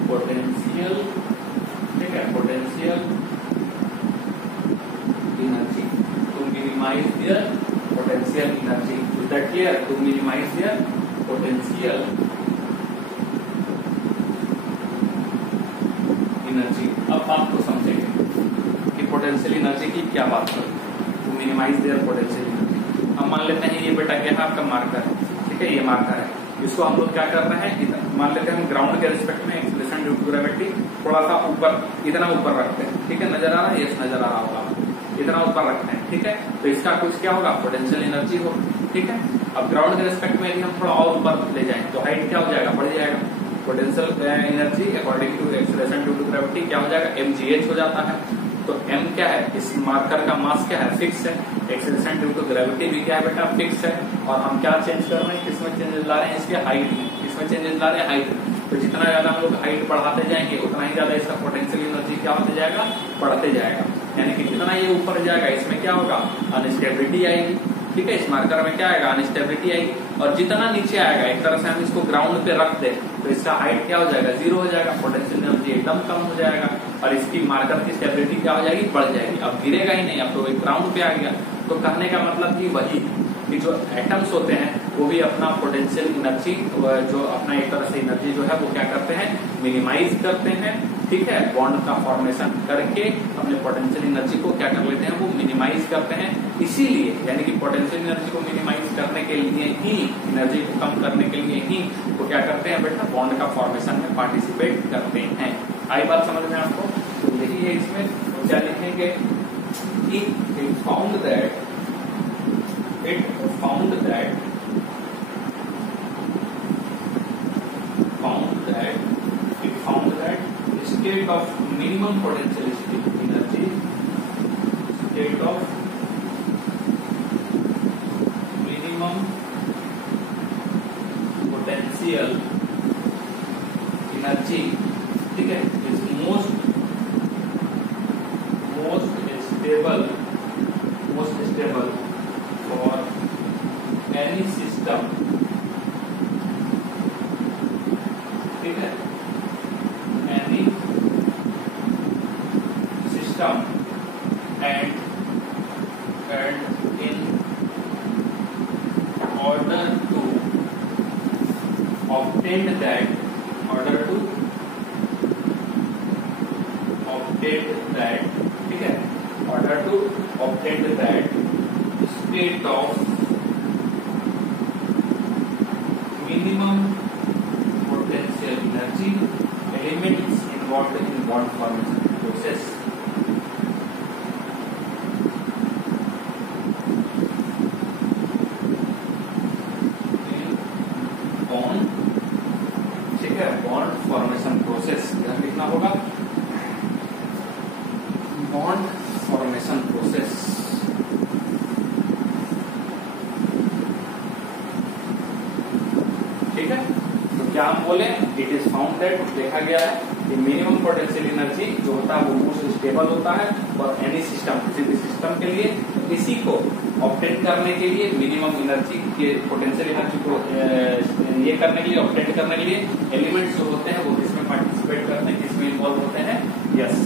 पोटेंशियल, ठीक है, potential energy, to minimise their potential energy. Is that clear? To minimize their potential energy. अब बात को समझेंगे कि पोटेंशियल एनर्जी की क्या बात करें। To minimise their potential energy, हम मान लेते हैं ये बेटा क्या है, आपका मार्कर है, ठीक है, ये मार्कर है, इसको हम लोग क्या कर रहे हैं, मान लेते हैं हम ग्राउंड के रिस्पेक्ट में एक्सीलरेशन ड्यू टू ग्रेविटी थोड़ा सा ऊपर, इतना ऊपर रखते हैं, ठीक है, नजर आ रहा है, यस नजर आ रहा होगा, इतना ऊपर रखते हैं, ठीक है, तो इसका कुछ क्या होगा, पोटेंशियल एनर्जी हो, ठीक है। अब ग्राउंड के रिस्पेक्ट में यदि हम थोड़ा और ऊपर ले जाएं तो हाइट क्या हो जाएगा, बढ़ जाएगा, potential energy according to acceleration due to gravity क्या हो जाएगा, mgh हो जाता है। तो m क्या है, इस मार्कर का मास क्या है, फिक्स है, एक्सीलरेशन ड्यू टू ग्रेविटी भी क्या है बेटा, फिक्स है, और हम क्या चेंज कर रहे हैं, किसमें चेंजेस ला रहे हैं, इसके हाइट में, किसमें चेंजेस ला रहे हैं, हाइट में। तो जितना ज्यादा हम लोग हाइट बढ़ाते जाएंगे उतना ही ज्यादा इसका पोटेंशियल एनर्जी क्या होते जाएगा, बढ़ते जाएगा। यानी कि जितना ये ऊपर जाएगा इसमें क्या होगा, अनस्टेबिलिटी आएगी। ठीक है, इस मार्कर में क्या आएगा, अनस्टेबिलिटी आएगी। और जितना नीचे आएगा, एक तरह से हम इसको ग्राउंड पे रख दे तो इसका हाइट क्या हो जाएगा, 0 हो जाएगा, पोटेंशियल एनर्जी एकदम कम हो जाएगा और इसकी मार्कर की स्टेबिलिटी क्या हो जाएगी, बढ़ जाएगी। अब गिरेगा ही नहीं, अब तो एक ग्राउंड पे आ गया। तो कहने का मतलब कि वही कि जो एटम्स होते हैं वो भी अपना पोटेंशियल एनर्जी, जो अपना एक तरह से एनर्जी जो है वो क्या करते हैं, मिनिमाइज करते हैं। ठीक है, बॉन्ड का फॉर्मेशन करके अपने पोटेंशियल एनर्जी को क्या कर लेते हैं, वो मिनिमाइज करते हैं। इसीलिए यानी कि पोटेंशियल एनर्जी को मिनिमाइज करने के लिए ही, एनर्जी को कम करने के लिए ही वो क्या करते हैं बेटा, बॉन्ड का फॉर्मेशन में पार्टिसिपेट करते हैं। आई बात समझ में आपको? तो यही है, इसमें तो क्या लिखेंगे, it found that state of minimum potential energy, state of minimum potential energy, ठीक है, is most stable for any system, ठीक है, any system and in order to obtain that ठीक है, order to obtain that state of minimum potential energy, elements involved in bond formation process. ठीक है, बॉन्ड फॉर्मेशन प्रोसेस ध्यान लिखना होगा, बॉन्ड फॉर्मेशन प्रोसेस। ठीक है, तो क्या हम बोले, इट इज फाउंड दैट, देखा गया है कि मिनिमम पोटेंशियल एनर्जी जो होता है वो मोस्ट स्टेबल होता है और एनी सिस्टम, किसी भी सिस्टम के लिए इसी को ऑब्टेन करने के लिए, मिनिमम एनर्जी के पोटेंशियल एनर्जी को ये करने के लिए, ऑब्टेन करने के लिए एलिमेंट्स जो होते हैं वो किसमें पार्टिसिपेट करते हैं, किसमें इन्वॉल्व होते हैं, yes,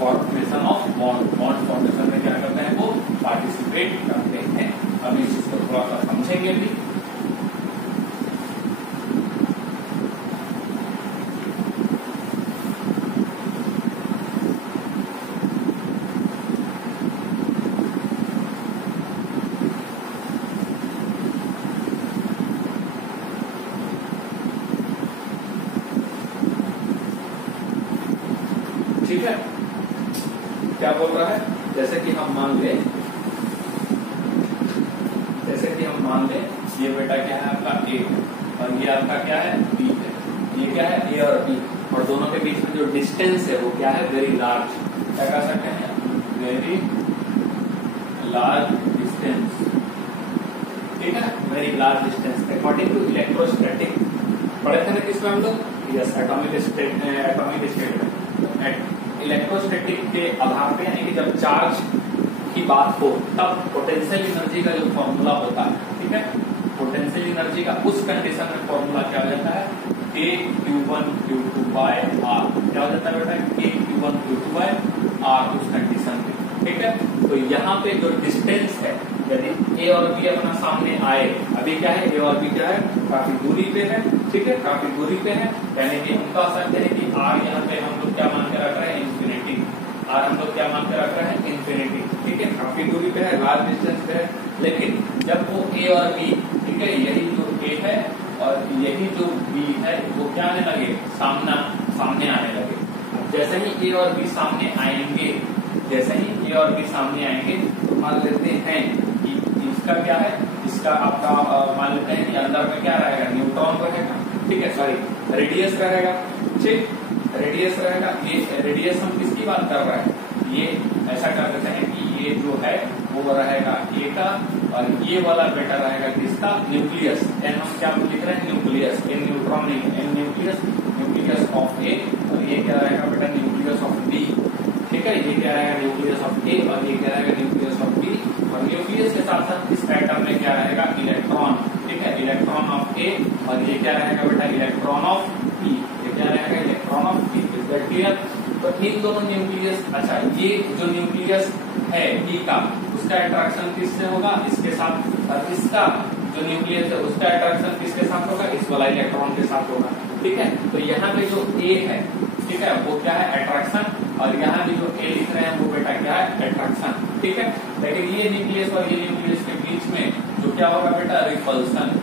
formation of bond, bond formation में क्या करते हैं, वो पार्टिसिपेट करते हैं। अभी इस चीज को थोड़ा सा समझेंगे भी। ठीक है, क्या बोल रहा है, जैसे कि हम मान ले ये बेटा क्या है आपका ए और ये आपका क्या है बी है, ये क्या है ए और बी, और दोनों के बीच में जो डिस्टेंस है वो क्या है, वेरी लार्ज, क्या कह सकते हैं, वेरी लार्ज डिस्टेंस। ठीक है, very large distance according to electrostatic, पढ़े थे ना किसमें हम लोग, यस, एटॉमिक स्टेटमेंट। इलेक्ट्रोस्टैटिक के आधार पे यानी कि जब चार्ज की बात हो तब पोटेंशियल एनर्जी का जो फॉर्मूला होता है, ठीक है, पोटेंशियल एनर्जी का उस कंडीशन में फॉर्मूला क्या हो जाता है, KQ1 Q2 by R, क्या हो जाता है बेटा, KQ1 Q2 by R उस कंडीशन में। ठीक है, तो यहाँ पे जो डिस्टेंस है, यदि ए और बी अपना सामने आए, अभी क्या है, ए और बी क्या है, काफी दूरी पे है, ठीक है, काफी दूरी पे है, यानी कि हम कह सकते हैं कि आर यहाँ पे हम लोग क्या मान के रख रहे हैं, इंफिनिटी, आर हम लोग क्या मान के रख रहे हैं, इंफिनिटी। ठीक है, काफी दूरी पे है, लार्ज डिस्टेंस पे है, लेकिन जब वो ए और बी, ठीक है, यही जो ए है और यही जो बी है वो क्या आने लगे, सामने आने लगे। जैसे ही ए और बी सामने आएंगे, तो मान लेते हैं कि इसका क्या है, इसका आपका मान लेते हैं कि अंदर में क्या रहेगा, न्यूट्रॉन रहेगा, ठीक है, सॉरी रेडियस रहेगा, ठीक, रेडियस रहेगा। ये रेडियस हम किसकी बात कर रहे हैं, ये ऐसा कर देते हैं कि ये जो है वो रहेगा ए का और ये वाला बेटा रहेगा किसका, न्यूक्लियस, एन हम क्या लिख रहे हैं, न्यूक्लियस, एन न्यूट्रॉन नहीं, एन न्यूक्लियस ऑफ ए, और ये क्या रहेगा बेटा, न्यूक्लियस ऑफ बी। ठीक है, ये क्या रहेगा न्यूक्लियस ऑफ ए और ये क्या रहेगा न्यूक्लियस ऑफ बी, और न्यूक्लियस के साथ साथ इस एटम में क्या रहेगा इलेक्ट्रॉन, ठीक है, इलेक्ट्रॉन ऑफ ए और ये क्या रहेगा बेटा इलेक्ट्रॉन ऑफ बी, ये क्या रहेगा electron of B. Is that clear? तो इन दोनों न्यूक्लियस, अच्छा ये जो न्यूक्लियस है ई का उसका अट्रैक्शन किससे होगा, इसके साथ, और इसका जो न्यूक्लियस है उसका अट्रैक्शन किसके साथ होगा, इस वाला इलेक्ट्रॉन के साथ होगा, ठीक है। तो यहाँ पे जो ए है, ठीक है, वो क्या है अट्रैक्शन, और यहाँ भी जो ए लिख रहे हैं वो बेटा क्या है अट्रैक्शन, ठीक है। लेकिन ये न्यूक्लियस और ये न्यूक्लियस के बीच में जो क्या होगा बेटा रिपल्सन,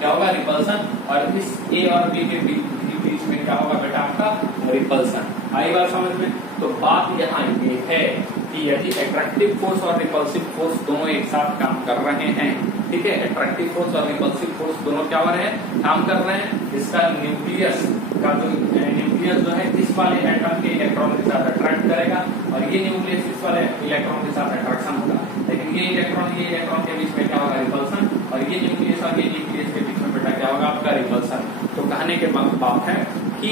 क्या होगा रिपल्सन, और इस ए और बी के बीच में क्या होगा बेटा आपका रिपल्सन। आई बात समझ में? तो बात यहाँ ये है कि यदि अट्रैक्टिव फोर्स और रिपल्सिव फोर्स दोनों एक साथ काम कर रहे हैं, ठीक है, अट्रैक्टिव फोर्स और रिपल्सिव फोर्स दोनों क्या हो रहे हैं काम कर रहे हैं, इसका न्यूक्लियस का जो न्यूक्लियस जो है इस वाले एटम के इलेक्ट्रॉन के साथ अट्रैक्ट करेगा और ये न्यूक्लियस इस वाले इलेक्ट्रॉन के साथ अट्रैक्शन होगा, लेकिन ये इलेक्ट्रॉन के बीच में क्या होगा रिपल्सन, और ये न्यूक्लियस और ये न्यूक्लियस के बीच में बेटा क्या होगा आपका रिपल्सन। तो कहने के बात है कि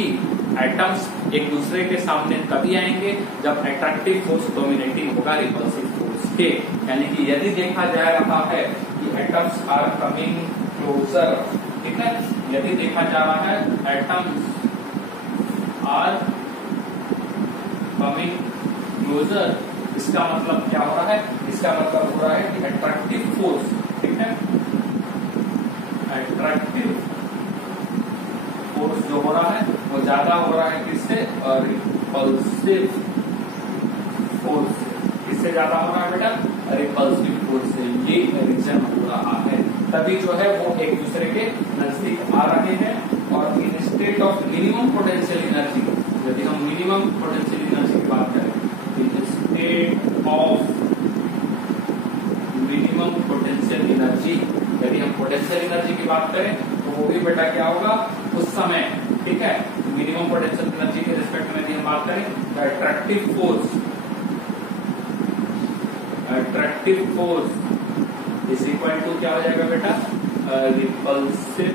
एटम्स एक दूसरे के सामने तभी आएंगे जब अट्रैक्टिव फोर्स डोमिनेटिंग होगा रिपल्सिव फोर्स के, यानी कि यदि देखा जा रहा है कि एटम्स आर कमिंग क्लोजर, ठीक है, यदि देखा जा रहा है एटम्स आर कमिंग क्लोजर, इसका मतलब क्या हो रहा है, इसका मतलब हो रहा है कि अट्रैक्टिव फोर्स, ठीक है, अट्रैक्टिव फोर्स जो हो रहा है वो ज्यादा हो रहा है किससे, रिपल्सिव फोर्स से, किससे ज्यादा हो रहा है बेटा रिपल्सिव फोर्स से, ये रीजन हो रहा है, तभी जो है वो एक दूसरे के नजदीक आ रहे हैं। और इन state of minimum potential energy, यदि हम मिनिमम पोटेंशियल एनर्जी की बात करें, इन state of minimum potential energy, यदि हम पोटेंशियल एनर्जी की बात करें तो वो भी बेटा क्या होगा उस समय, ठीक है, मिनिमम पोटेंशियल एनर्जी के रिस्पेक्ट में यदि हम बात करें तो attractive force is equal to क्या हो जाएगा बेटा रिपल्सिव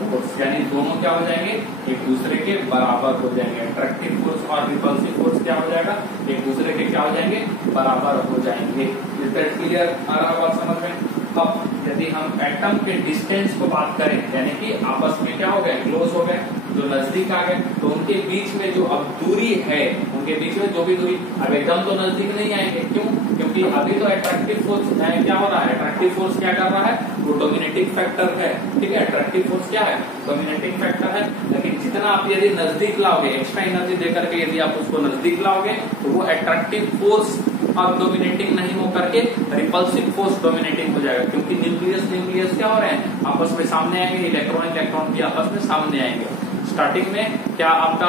फोर्स, यानी दोनों क्या हो जाएंगे एक दूसरे के बराबर हो जाएंगे, अट्रैक्टिव फोर्स और रिपल्सिव फोर्स क्या हो जाएगा एक दूसरे के क्या हो जाएंगे बराबर हो जाएंगे। Is that clear? आ रहा बात समझ में? अब यदि हम एटम के डिस्टेंस को बात करें, यानी कि आपस में क्या हो गए क्लोज हो गए, जो नजदीक आ गए, तो उनके बीच में जो अब दूरी है, उनके बीच में जो भी दूरी, अब एकदम तो नजदीक नहीं आएंगे, क्यों? क्योंकि अभी तो अट्रैक्टिव फोर्स क्या हो रहा है, अट्रैक्टिव फोर्स क्या कर रहा है, वो डोमिनेटिंग फैक्टर है, ठीक है, अट्रैक्टिव फोर्स क्या है डोमिनेटिंग फैक्टर है। लेकिन जितना आप यदि नजदीक लाओगे, एक्स्ट्रा एनर्जी देकर के यदि आप उसको नजदीक लाओगे तो वो अट्रैक्टिव फोर्स अब डोमिनेटिंग नहीं हो करके रिपल्सिव फोर्स डोमिनेटिंग हो जाएगा, क्योंकि न्यूक्लियस क्या हो रहे हैं आपस में सामने आएंगे, इलेक्ट्रॉन भी आपस में सामने आएंगे। स्टार्टिंग में क्या आपका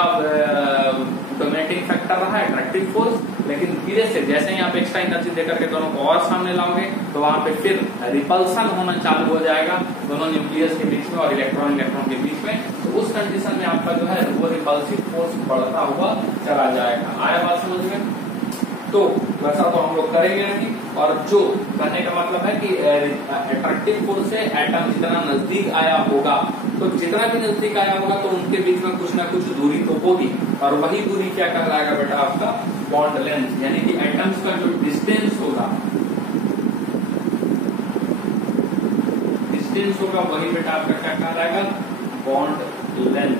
डोमिनेटिंग फैक्टर रहा है अट्रैक्टिव फोर्स, लेकिन धीरे से जैसे ही आप एक्स्ट्रा एनर्जी देकर के दोनों को और सामने लाओगे तो वहां पे फिर रिपल्सन होना चालू हो जाएगा दोनों न्यूक्लियस के बीच में और इलेक्ट्रॉन के बीच में। तो उस कंडीशन में आपका जो है वो रिपल्सिव फोर्स बढ़ता हुआ चला जाएगा। आया बात समझ में? तो वैसा तो हम लोग करेंगे नहीं, और जो कहने का मतलब है कि अट्रैक्टिव फोर्स से एटम जितना नजदीक आया होगा, तो जितना भी नजदीक आया होगा तो उनके बीच में कुछ ना कुछ दूरी तो होगी, और वही दूरी क्या कहलाएगा बेटा आपका बॉन्ड लेंथ, यानी कि एटम्स का जो डिस्टेंस होगा वही बेटा आपका क्या कहलाएगा बॉन्ड लेंथ,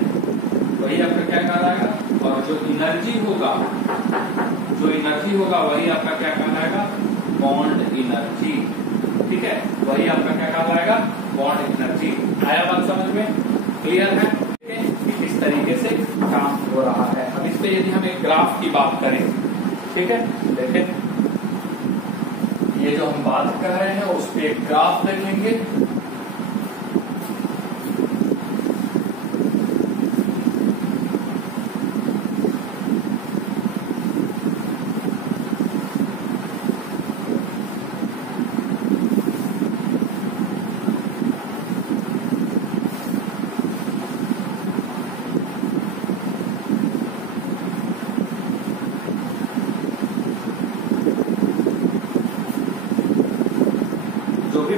वही आपका क्या कहलाएगा। और जो एनर्जी होगा वही आपका क्या कहलाएगा बॉन्ड एनर्जी, ठीक है, वही आपका क्या कहलाएगा बॉन्ड एनर्जी। आया बात समझ में? क्लियर है? इस तरीके से काम हो रहा है। अब इस पे यदि हम एक ग्राफ की बात करें, ठीक है, देखें ये जो हम बात कर रहे हैं उस पे एक ग्राफ देखेंगे।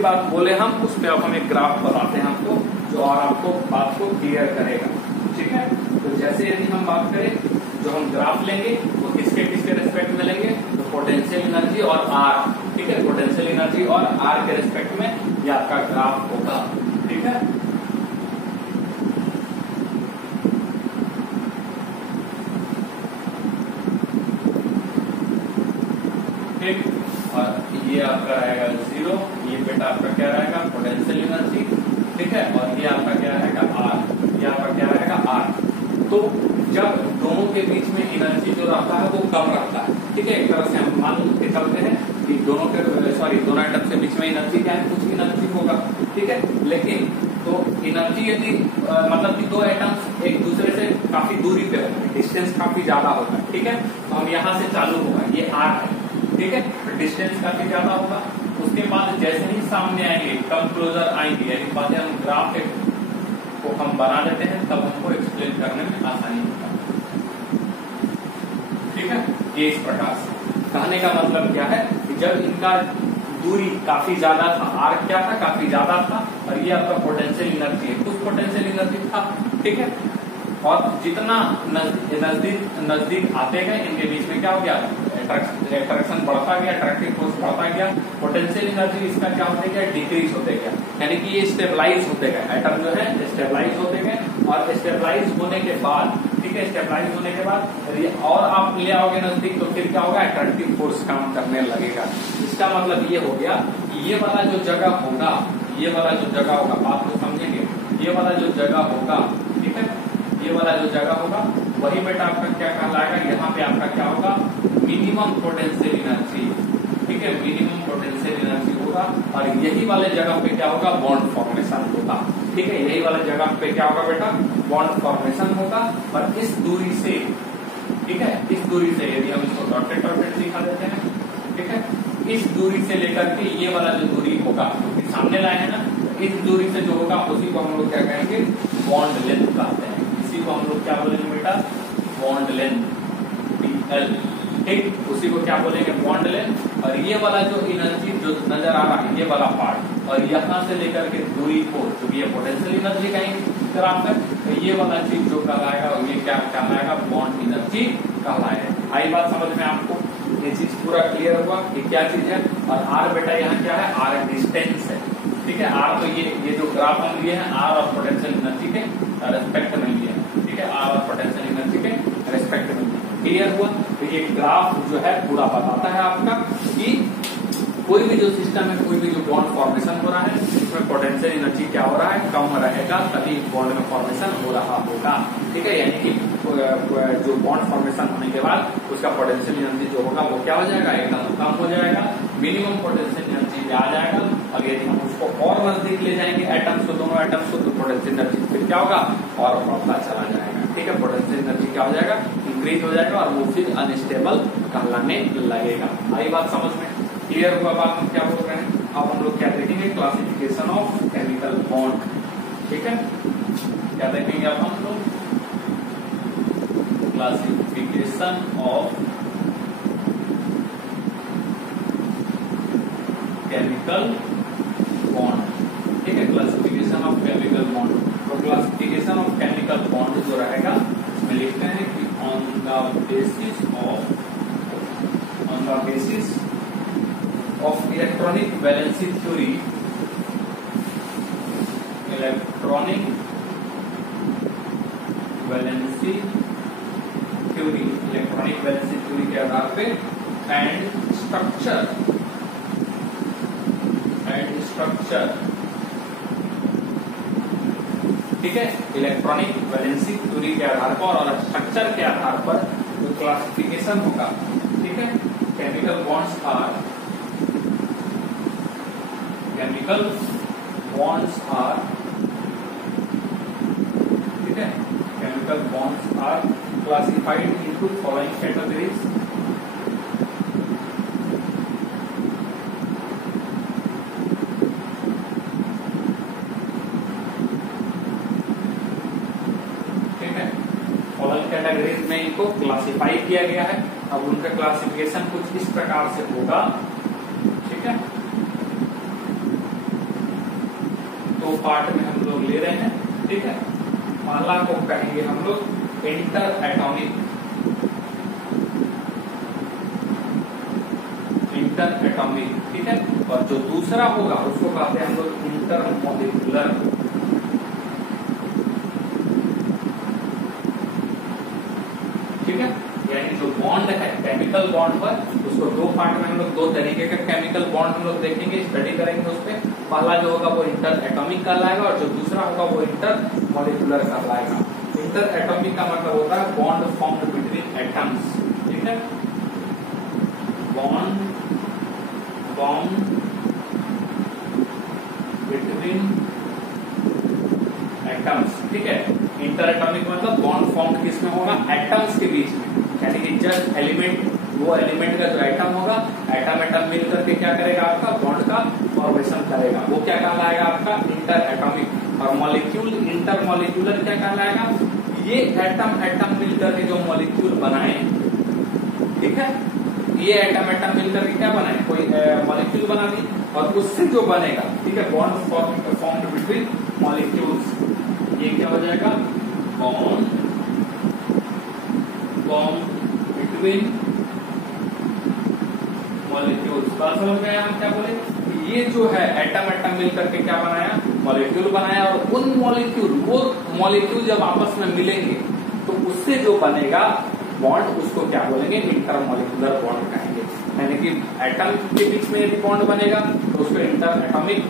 बात बोले हम उस पे अब हम एक ग्राफ बताते हैं आपको, जो और आपको बात को क्लियर करेगा, ठीक है। तो जैसे यदि हम बात करें जो हम ग्राफ लेंगे वो किसके किसके रेस्पेक्ट में लेंगे, तो पोटेंशियल एनर्जी और आर, ठीक है, पोटेंशियल एनर्जी और आर के रेस्पेक्ट में ये आपका ग्राफ होगा, ठीक है। ठीक, और ये आपका रहेगा 0, ये बेटा आपका क्या रहेगा पोटेंशियल एनर्जी, ठीक है, और ये आपका क्या रहेगा आर, ये आपका क्या रहेगा आर। तो जब दोनों के बीच में एनर्जी जो रहता है वो कम रहता है, ठीक है, एक तरह से हम मान के चलते हैं कि दोनों एटम के बीच में एनर्जी क्या है, कुछ एनर्जी होगा, ठीक है, लेकिन तो एनर्जी यदि मतलब कि दो एटम्स एक दूसरे से काफी दूरी पे होगा, डिस्टेंस काफी ज्यादा होगा, ठीक है, तो हम यहाँ से चालू होगा, ये आर है, ठीक है, डिस्टेंस काफी ज्यादा होगा, उसके बाद जैसे ही सामने आएंगे कम क्लोजर आएंगे, यानी बाद हम ग्राफ को हम बना लेते हैं, तब हमको एक्सप्लेन करने में आसानी होता है, ठीक है। ये इस प्रकार से कहने का मतलब क्या है कि जब इनका दूरी काफी ज्यादा था, आर क्या था काफी ज्यादा था, और ये आपका पोटेंशियल एनर्जी है, कुछ पोटेंशियल एनर्जी था, ठीक है, और जितना नजदीक आते गए इनके बीच में क्या हो गया, अट्रैक्शन बढ़ता गया, अट्रैक्टिव फोर्स बढ़ता गया, पोटेंशियल एनर्जी इसका क्या होते गया, डिक्रीज होते गया, यानी कि ये स्टेबलाइज होते गए, एटम जो है स्टेबलाइज होते गए, और स्टेबलाइज होने के बाद, ठीक है, स्टेबलाइज होने के बाद और आप ले आओगे नजदीक तो फिर क्या होगा, अट्रैक्टिव फोर्स काम करने लगेगा। इसका मतलब ये हो गया कि ये वाला जो जगह होगा, ये वाला जो जगह होगा, बात को समझेंगे, ये वाला जो जगह होगा, ठीक है, ये वाला जो जगह होगा वही बेटा आपका क्या कहलाएगा, यहाँ पे आपका क्या होगा, मिनिमम पोटेंशियल एनर्जी, ठीक है, मिनिमम पोटेंशियल एनर्जी होगा, और यही वाले जगह पे क्या होगा, बॉन्ड फॉर्मेशन होगा, ठीक है, यही वाले जगह पे क्या होगा बेटा, बॉन्ड फॉर्मेशन होगा, और इस दूरी से, ठीक है, इस दूरी से यदि हम इसको डॉटेड डॉटेड दिखा देते हैं, ठीक है, इस दूरी से लेकर के ये वाला जो दूरी होगा, क्योंकि सामने लाए हैं ना, इस दूरी से जो होगा उसी को हम लोग क्या कहेंगे, बॉन्ड लेंथ कहते हैं, इसी को हम लोग क्या बोलेंगे बेटा, बॉन्ड लेंथ, BL, ठीक, उसी को क्या बोलेंगे, बॉन्ड लेंथ। और ये वाला जो एनर्जी जो नजर आ रहा है, ये वाला पार्ट, और यहाँ से लेकर के दूरी को, जो ये पोटेंशियल एनर्जी कहीं ग्राफ है, तो ये वाला चीज जो कहलाएगा ये क्या कहलाएगा, बॉन्ड एनर्जी कहलाएगा। आई बात समझ में आपको, ये चीज पूरा क्लियर हुआ कि क्या चीज है। और आर बेटा यहाँ क्या है, आर डिस्टेंस है, ठीक है, आर तो ये जो ग्राफ हम लिए हैं आर और पोटेंशियल एनर्जी के रेस्पेक्ट में लिए हैं, ठीक है, आर और पोटेंशियल एनर्जी के रेस्पेक्ट में क्लियर हुआ। तो ये ग्राफ जो है पूरा बताता है आपका कि कोई भी जो सिस्टम है, कोई भी जो बॉन्ड फॉर्मेशन हो रहा है, इसमें पोटेंशियल एनर्जी क्या हो रहा है, कम रहेगा, तभी बॉन्ड में फॉर्मेशन हो रहा होगा, ठीक है, यानी कि जो बॉन्ड फॉर्मेशन होने के बाद उसका पोटेंशियल एनर्जी जो होगा वो क्या हो जाएगा, एकदम कम हो जाएगा, मिनिमम पोटेंशियल एनर्जी पे आ जाएगा। और यदि हम उसको और नजदीक ले जाएंगे एटम्स को, दोनों एटम्स को, तो पोटेंशियल एनर्जी फिर क्या होगा, और बढ़ता चला जाएगा, ठीक है, पोटेंशियल एनर्जी क्या हो जाएगा, इंक्रीज हो जाएगा, और वो फिर अनस्टेबल कहलाने लगेगा। आई बात समझ में क्लियर हुआ, बात हम क्या बोल रहे हैं। अब हम लोग क्या देखेंगे, क्लासिफिकेशन ऑफ केमिकल बॉन्ड, ठीक है, क्या देखेंगे अब हम लोग, क्लासिफिकेशन ऑफ केमिकल बॉन्ड, ठीक है, क्लासिफिकेशन ऑफ केमिकल बॉन्ड। तो क्लासिफिकेशन ऑफ केमिकल बॉन्ड जो रहेगा इसमें लिखते हैं कि on the basis of electronic valency theory, electronic valency theory के आधार पे and structure ठीक है, इलेक्ट्रॉनिक वैलेंसी थ्योरी के आधार पर और स्ट्रक्चर के आधार पर जो क्लासिफिकेशन होगा, ठीक है, केमिकल बॉन्ड्स आर ठीक है, chemical bonds are classified into following categories, ठीक है, फॉलोइंग कैटेगरीज में इनको क्लासिफाई किया गया है। अब उनका क्लासिफिकेशन कुछ इस प्रकार से होगा, ठीक है, दो पार्ट में हम लोग ले रहे हैं, ठीक है, पहला को कहेंगे हम लोग इंटर एटॉमिक इंटर एटॉमिक, ठीक है। और जो दूसरा होगा उसको कहते हैं हम लोग इंटर मॉलिक्यूलर, ठीक है। यानी जो बॉन्ड है केमिकल बॉन्ड पर, उसको दो पार्ट में हम लोग दो तरीके का केमिकल बॉन्ड हम लोग देखेंगे, स्टडी करेंगे उस पर। पहला जो होगा वो इंटर एटॉमिक कहलाएगा और जो दूसरा होगा वो इंटर मॉलिक्यूलर कहलाएगा। इंटर एटॉमिक का मतलब होता है बॉन्ड फॉर्म्ड बिटवीन एटम्स, ठीक है। बॉन्ड फॉर्म्ड बिटवीन एटम्स, ठीक है। इंटर एटॉमिक मतलब बॉन्ड फॉर्म्ड किसमें होगा, एटम्स के बीच में, यानी कि जस्ट एलिमेंट, वो एलिमेंट का जो एटम होगा, एटम एटम मिलकर के क्या करेगा, आपका बॉन्ड का फॉर्मेशन करेगा, वो क्या कहलाएगा आपका इंटर एटॉमिक। और मॉलिक्यूल इंटर मॉलिक्यूलर क्या कहलाएगा, ये एटम एटम मिलकर के जो मॉलिक्यूल बनाए, ठीक है, ये एटम एटम मिलकर के क्या बनाए, कोई मॉलिक्यूल बना दी और उससे जो बनेगा, ठीक है, बॉन्ड फॉर्म्ड बिटवीन मॉलिक्यूल्स, ये क्या हो जाएगा, बॉन्ड फॉर्म्ड बिटवीन मॉलिक्यूल्स। बात समझ में आया हम क्या बोले, ये जो है एटम एटम मिलकर के क्या बनाया, मॉलिक्यूल बनाया। और उन मॉलिक्यूल, वो मॉलिक्यूल जब आपस में मिलेंगे तो उससे जो बनेगा बॉन्ड, उसको क्या बोलेंगे, इंटर मॉलिक्यूलर बॉन्ड कहेंगे। यानी कि एटम के बीच में यदि बॉन्ड बनेगा तो उसको इंटर एटॉमिक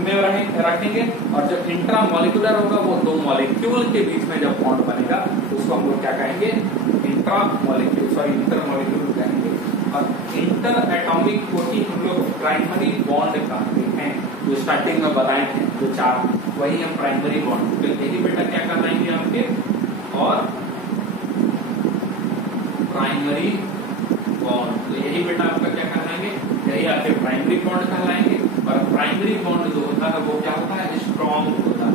में रखेंगे, और जब इंट्रा मॉलिक्यूलर होगा वो दो मॉलिक्यूल के बीच में जब बॉन्ड बनेगा तो उसको हम लोग क्या कहेंगे, intra molecule, sorry inter molecule कहेंगे। और इंटर एटॉमिक को ही हम लोग प्राइमरी बॉन्ड कहते हैं, जो स्टार्टिंग में बताए थे जो चार, वही हम प्राइमरी बॉन्ड, तो यही बेटा क्या कहलाएंगे आपके, और प्राइमरी बॉन्ड, तो यही बेटा आपका क्या कहलाएंगे, यही आपके प्राइमरी बॉन्ड कहलाएंगे। और प्राइमरी बॉन्ड जो होता है वो क्या होता है, स्ट्रॉन्ग होता है,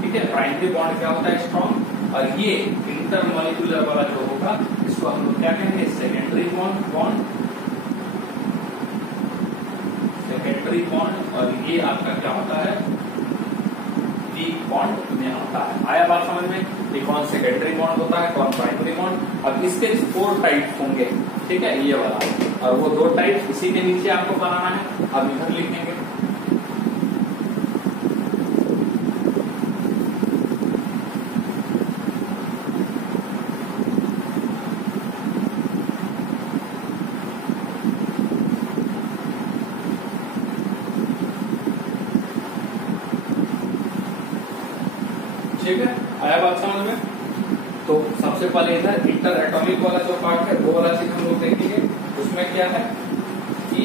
ठीक है। प्राइमरी बॉन्ड क्या होता है, स्ट्रॉन्ग। और ये इंटर मॉलिक्यूलर वाला जो होगा इसको हम लोग क्या कहेंगे, सेकेंडरी बॉन्ड, सेकेंडरी बॉन्ड। और ये आपका क्या होता है, वीक बॉन्ड में आता है। आया बात समझ में, ये कौन सेकेंडरी बॉन्ड होता है, कौन प्राइमरी बॉन्ड। अब इसके 4 टाइप होंगे, ठीक है, ये वाला, और वो 2 टाइप इसी के नीचे आपको बनाना है, अब इधर लिखेंगे। ठीक है, आया बात समझ में। तो सबसे पहले इधर इंटर एटॉमिक वाला जो पार्ट है वो वाला चीज हम लोग देखेंगे। उसमें क्या है कि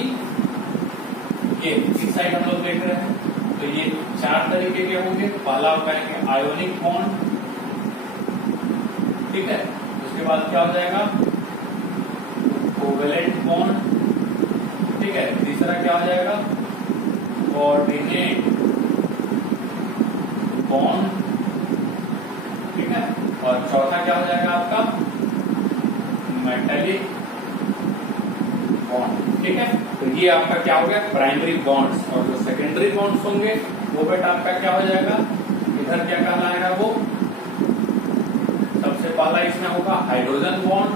ये इस साइड हम लोग देख रहे हैं, तो ये 4 तरीके के होंगे। पहला कहेंगे आयोनिक बॉन्ड, ठीक है। उसके बाद क्या हो जाएगा, कोवेलेंट बॉन्ड, ठीक है। तीसरा क्या हो जाएगा, कोऑर्डिनेट बॉन्ड, ठीक है। और चौथा क्या हो जाएगा आपका, मेटालिक बॉन्ड, ठीक है। तो ये आपका क्या हो गया, प्राइमरी बॉन्ड्स। और जो सेकेंडरी बॉन्ड्स होंगे वो बेटा आपका क्या हो जाएगा, इधर क्या कहलाएगा, वो सबसे पहला इसमें होगा हाइड्रोजन बॉन्ड,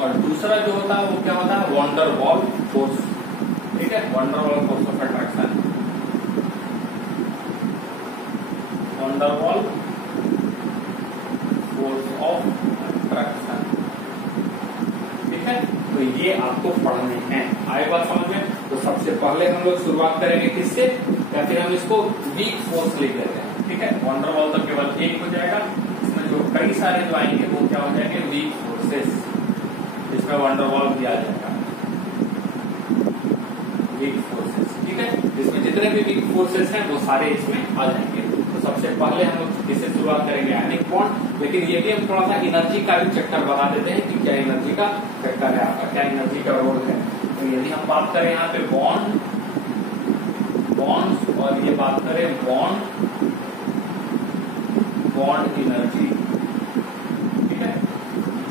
और दूसरा जो होता है वो क्या होता है, वॉन्डर वॉल फोर्स, ठीक है। Van der Waals force of attraction, van der Waals force of attraction, ठीक है। तो ये आपको पढ़ने हैं, आए बात समझ में। तो सबसे पहले हम लोग शुरुआत करेंगे किससे, या फिर हम इसको वीक फोर्स लिख देते हैं, ठीक है। वॉन्डर वॉल तो केवल एक हो जाएगा, इसमें जो कई सारे जो आएंगे वो क्या हो जाएंगे, वीक फोर्सेस, इसमें वॉन्डर वॉल भी आ जाएगा, वीक फोर्सेस, ठीक है। इसमें जितने भी वीक फोर्सेस हैं वो सारे इसमें आ जाएंगे। तो सबसे पहले हम लोग इससे शुरुआत करेंगे आयनिक बॉन्ड, लेकिन ये भी हम थोड़ा सा एनर्जी का भी चैप्टर बता देते हैं कि क्या एनर्जी का चैप्टर है आपका, क्या एनर्जी का रोल है। तो यदि हम बात करें यहाँ पे बॉन्ड्स, और ये बात करें बॉन्ड एनर्जी, ठीक है।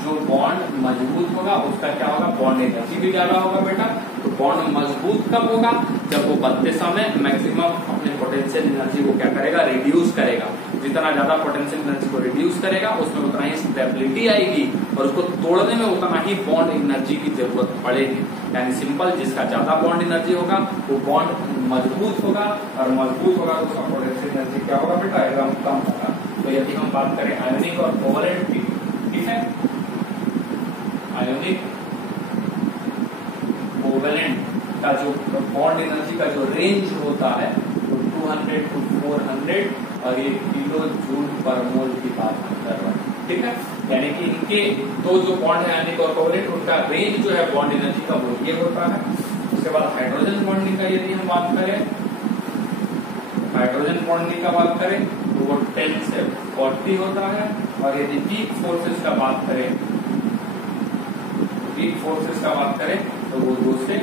जो बॉन्ड मजबूत होगा उसका क्या होगा, बॉन्ड एनर्जी भी ज्यादा होगा बेटा। तो बॉन्ड मजबूत कब होगा, जब वो बनते समय मैक्सिमम अपने पोटेंशियल एनर्जी को क्या करेगा, रिड्यूस करेगा। जितना ज्यादा पोटेंशियल एनर्जी को रिड्यूस करेगा उसमें उतना ही स्टेबिलिटी आएगी और उसको तोड़ने में उतना ही बॉन्ड एनर्जी की जरूरत पड़ेगी। यानी सिंपल, जिसका ज्यादा बॉन्ड एनर्जी होगा वो बॉन्ड मजबूत होगा और मजबूत होगा तो उसका पोटेंशियल एनर्जी क्या होगा बेटा, एकदम कम होगा। तो यदि हम बात करें आयोनिक और कोवलेंट की, ठीक है, आयोनिक कोवलेंट का जो बॉन्ड एनर्जी का जो रेंज होता है वो 200 to 400 और ये किलो जूल पर मोल की बात हम कर रहे हैं, ठीक है। यानी कि इनके दो जो बॉन्ड है आयोनिक और कोवलेंट, उनका रेंज जो है बॉन्ड एनर्जी का वो ये होता है। उसके बाद हाइड्रोजन बॉन्डिंग का यदि हम बात करें, हाइड्रोजन बॉन्डिंग का बात करें तो वो 10 से 40 होता है। और यदि वीक फोर्सेस का बात करें, वीक फोर्सेस का बात करें तो वो 2 से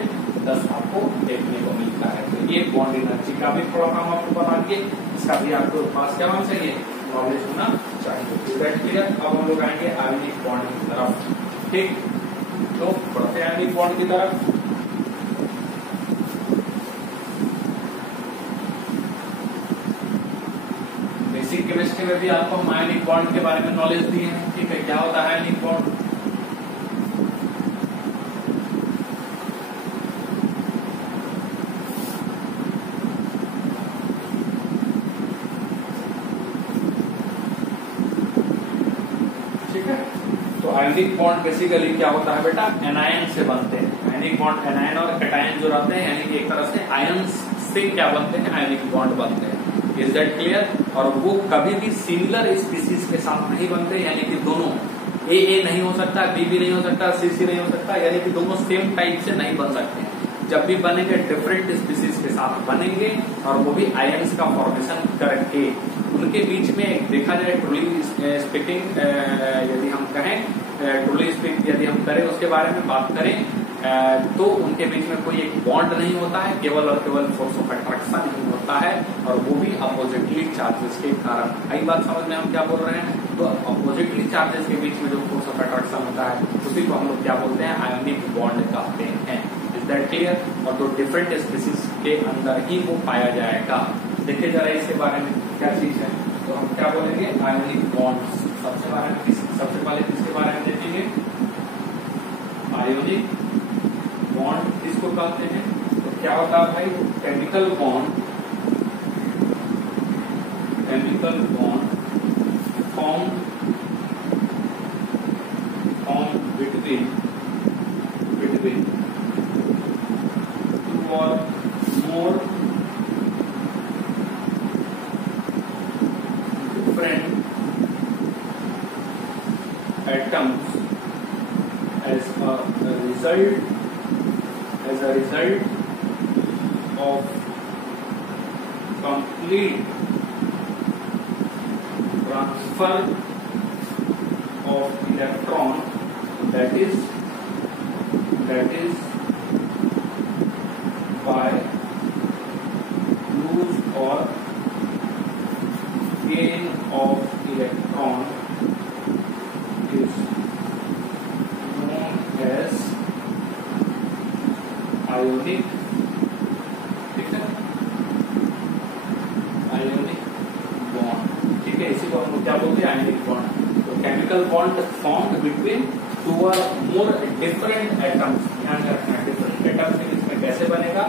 10 आपको देखने को मिलता है। तो ये बॉन्ड एनर्जी का भी थोड़ा काम आपको बता दिए, इसका भी आपको पास क्या होना चाहिए, नॉलेज होना चाहिए। अब हम लोग आएंगे आयोनिक बॉन्ड की तरफ, ठीक। तो बढ़ते हैं आयोनिक बॉन्ड की तरफ। बेसिक केमिस्ट्री में भी आपको हम आयोनिक बॉन्ड के बारे में नॉलेज दिए हैं, ठीक है। क्या होता है ionic bond? Ionic bond basically क्या होता है बेटा, एनायन से बनते हैं। आयोनिक बॉन्ड एनायन और कैटायन जो रहते हैं, यानी कि एक तरह से आयंस से क्या बनते हैं, आयोनिक बॉन्ड बनते हैं। Is that clear? और वो कभी भी सिमिलर स्पीसीज के साथ नहीं बनते, यानी कि दोनों ए नहीं हो सकता, बी नहीं हो सकता, सी नहीं हो सकता, यानी कि दोनों सेम टाइप से नहीं बन सकते। जब भी बनेंगे डिफरेंट स्पीसीज के साथ बनेंगे और वो भी आयंस का फॉर्मेशन करके। उनके बीच में देखा जाए ट्रूली स्पीकिंग, यदि हम कहें ट्रूली स्पीक यदि हम करें उसके बारे में बात करें तो उनके बीच में कोई एक बॉन्ड नहीं होता है, केवल और केवल फोर्स ऑफ अट्रैक्शन ही होता है, और वो भी अपोजिटली चार्जेस के कारण। आई बात समझ में हम क्या बोल रहे हैं? तो अपोजिटली चार्जेस के बीच में जो फोर्स ऑफ अट्रैक्शन होता है उसी को हम लोग क्या बोलते हैं, आयोनिक बॉन्ड कहते हैं। Is that clear? और तो डिफरेंट स्पीसीज के अंदर ही वो पाया जाएगा। देखिए जरा इसके बारे में क्या चीज है, तो हम क्या बोलेंगे, आयोनिक बॉन्ड। सबसे पहले किसके बारे में देखेंगे, आयोनिक बॉन्ड किसको कहते हैं? तो क्या होता है भाई, chemical bond form between two और मोर different atoms as a result of complete transfer of electron, that is by lose or gain of electron is known as ionic, ठीक है, आयोनिक बॉन्ड, ठीक है। इसी को हम लोग क्या बोलते हैं, आयोनिक बॉन्ड। तो chemical bond formed between two और मोर डिफरेंट एटम्स, ध्यान रखना डिफरेंट एटम्स के बीच में कैसे बनेगा,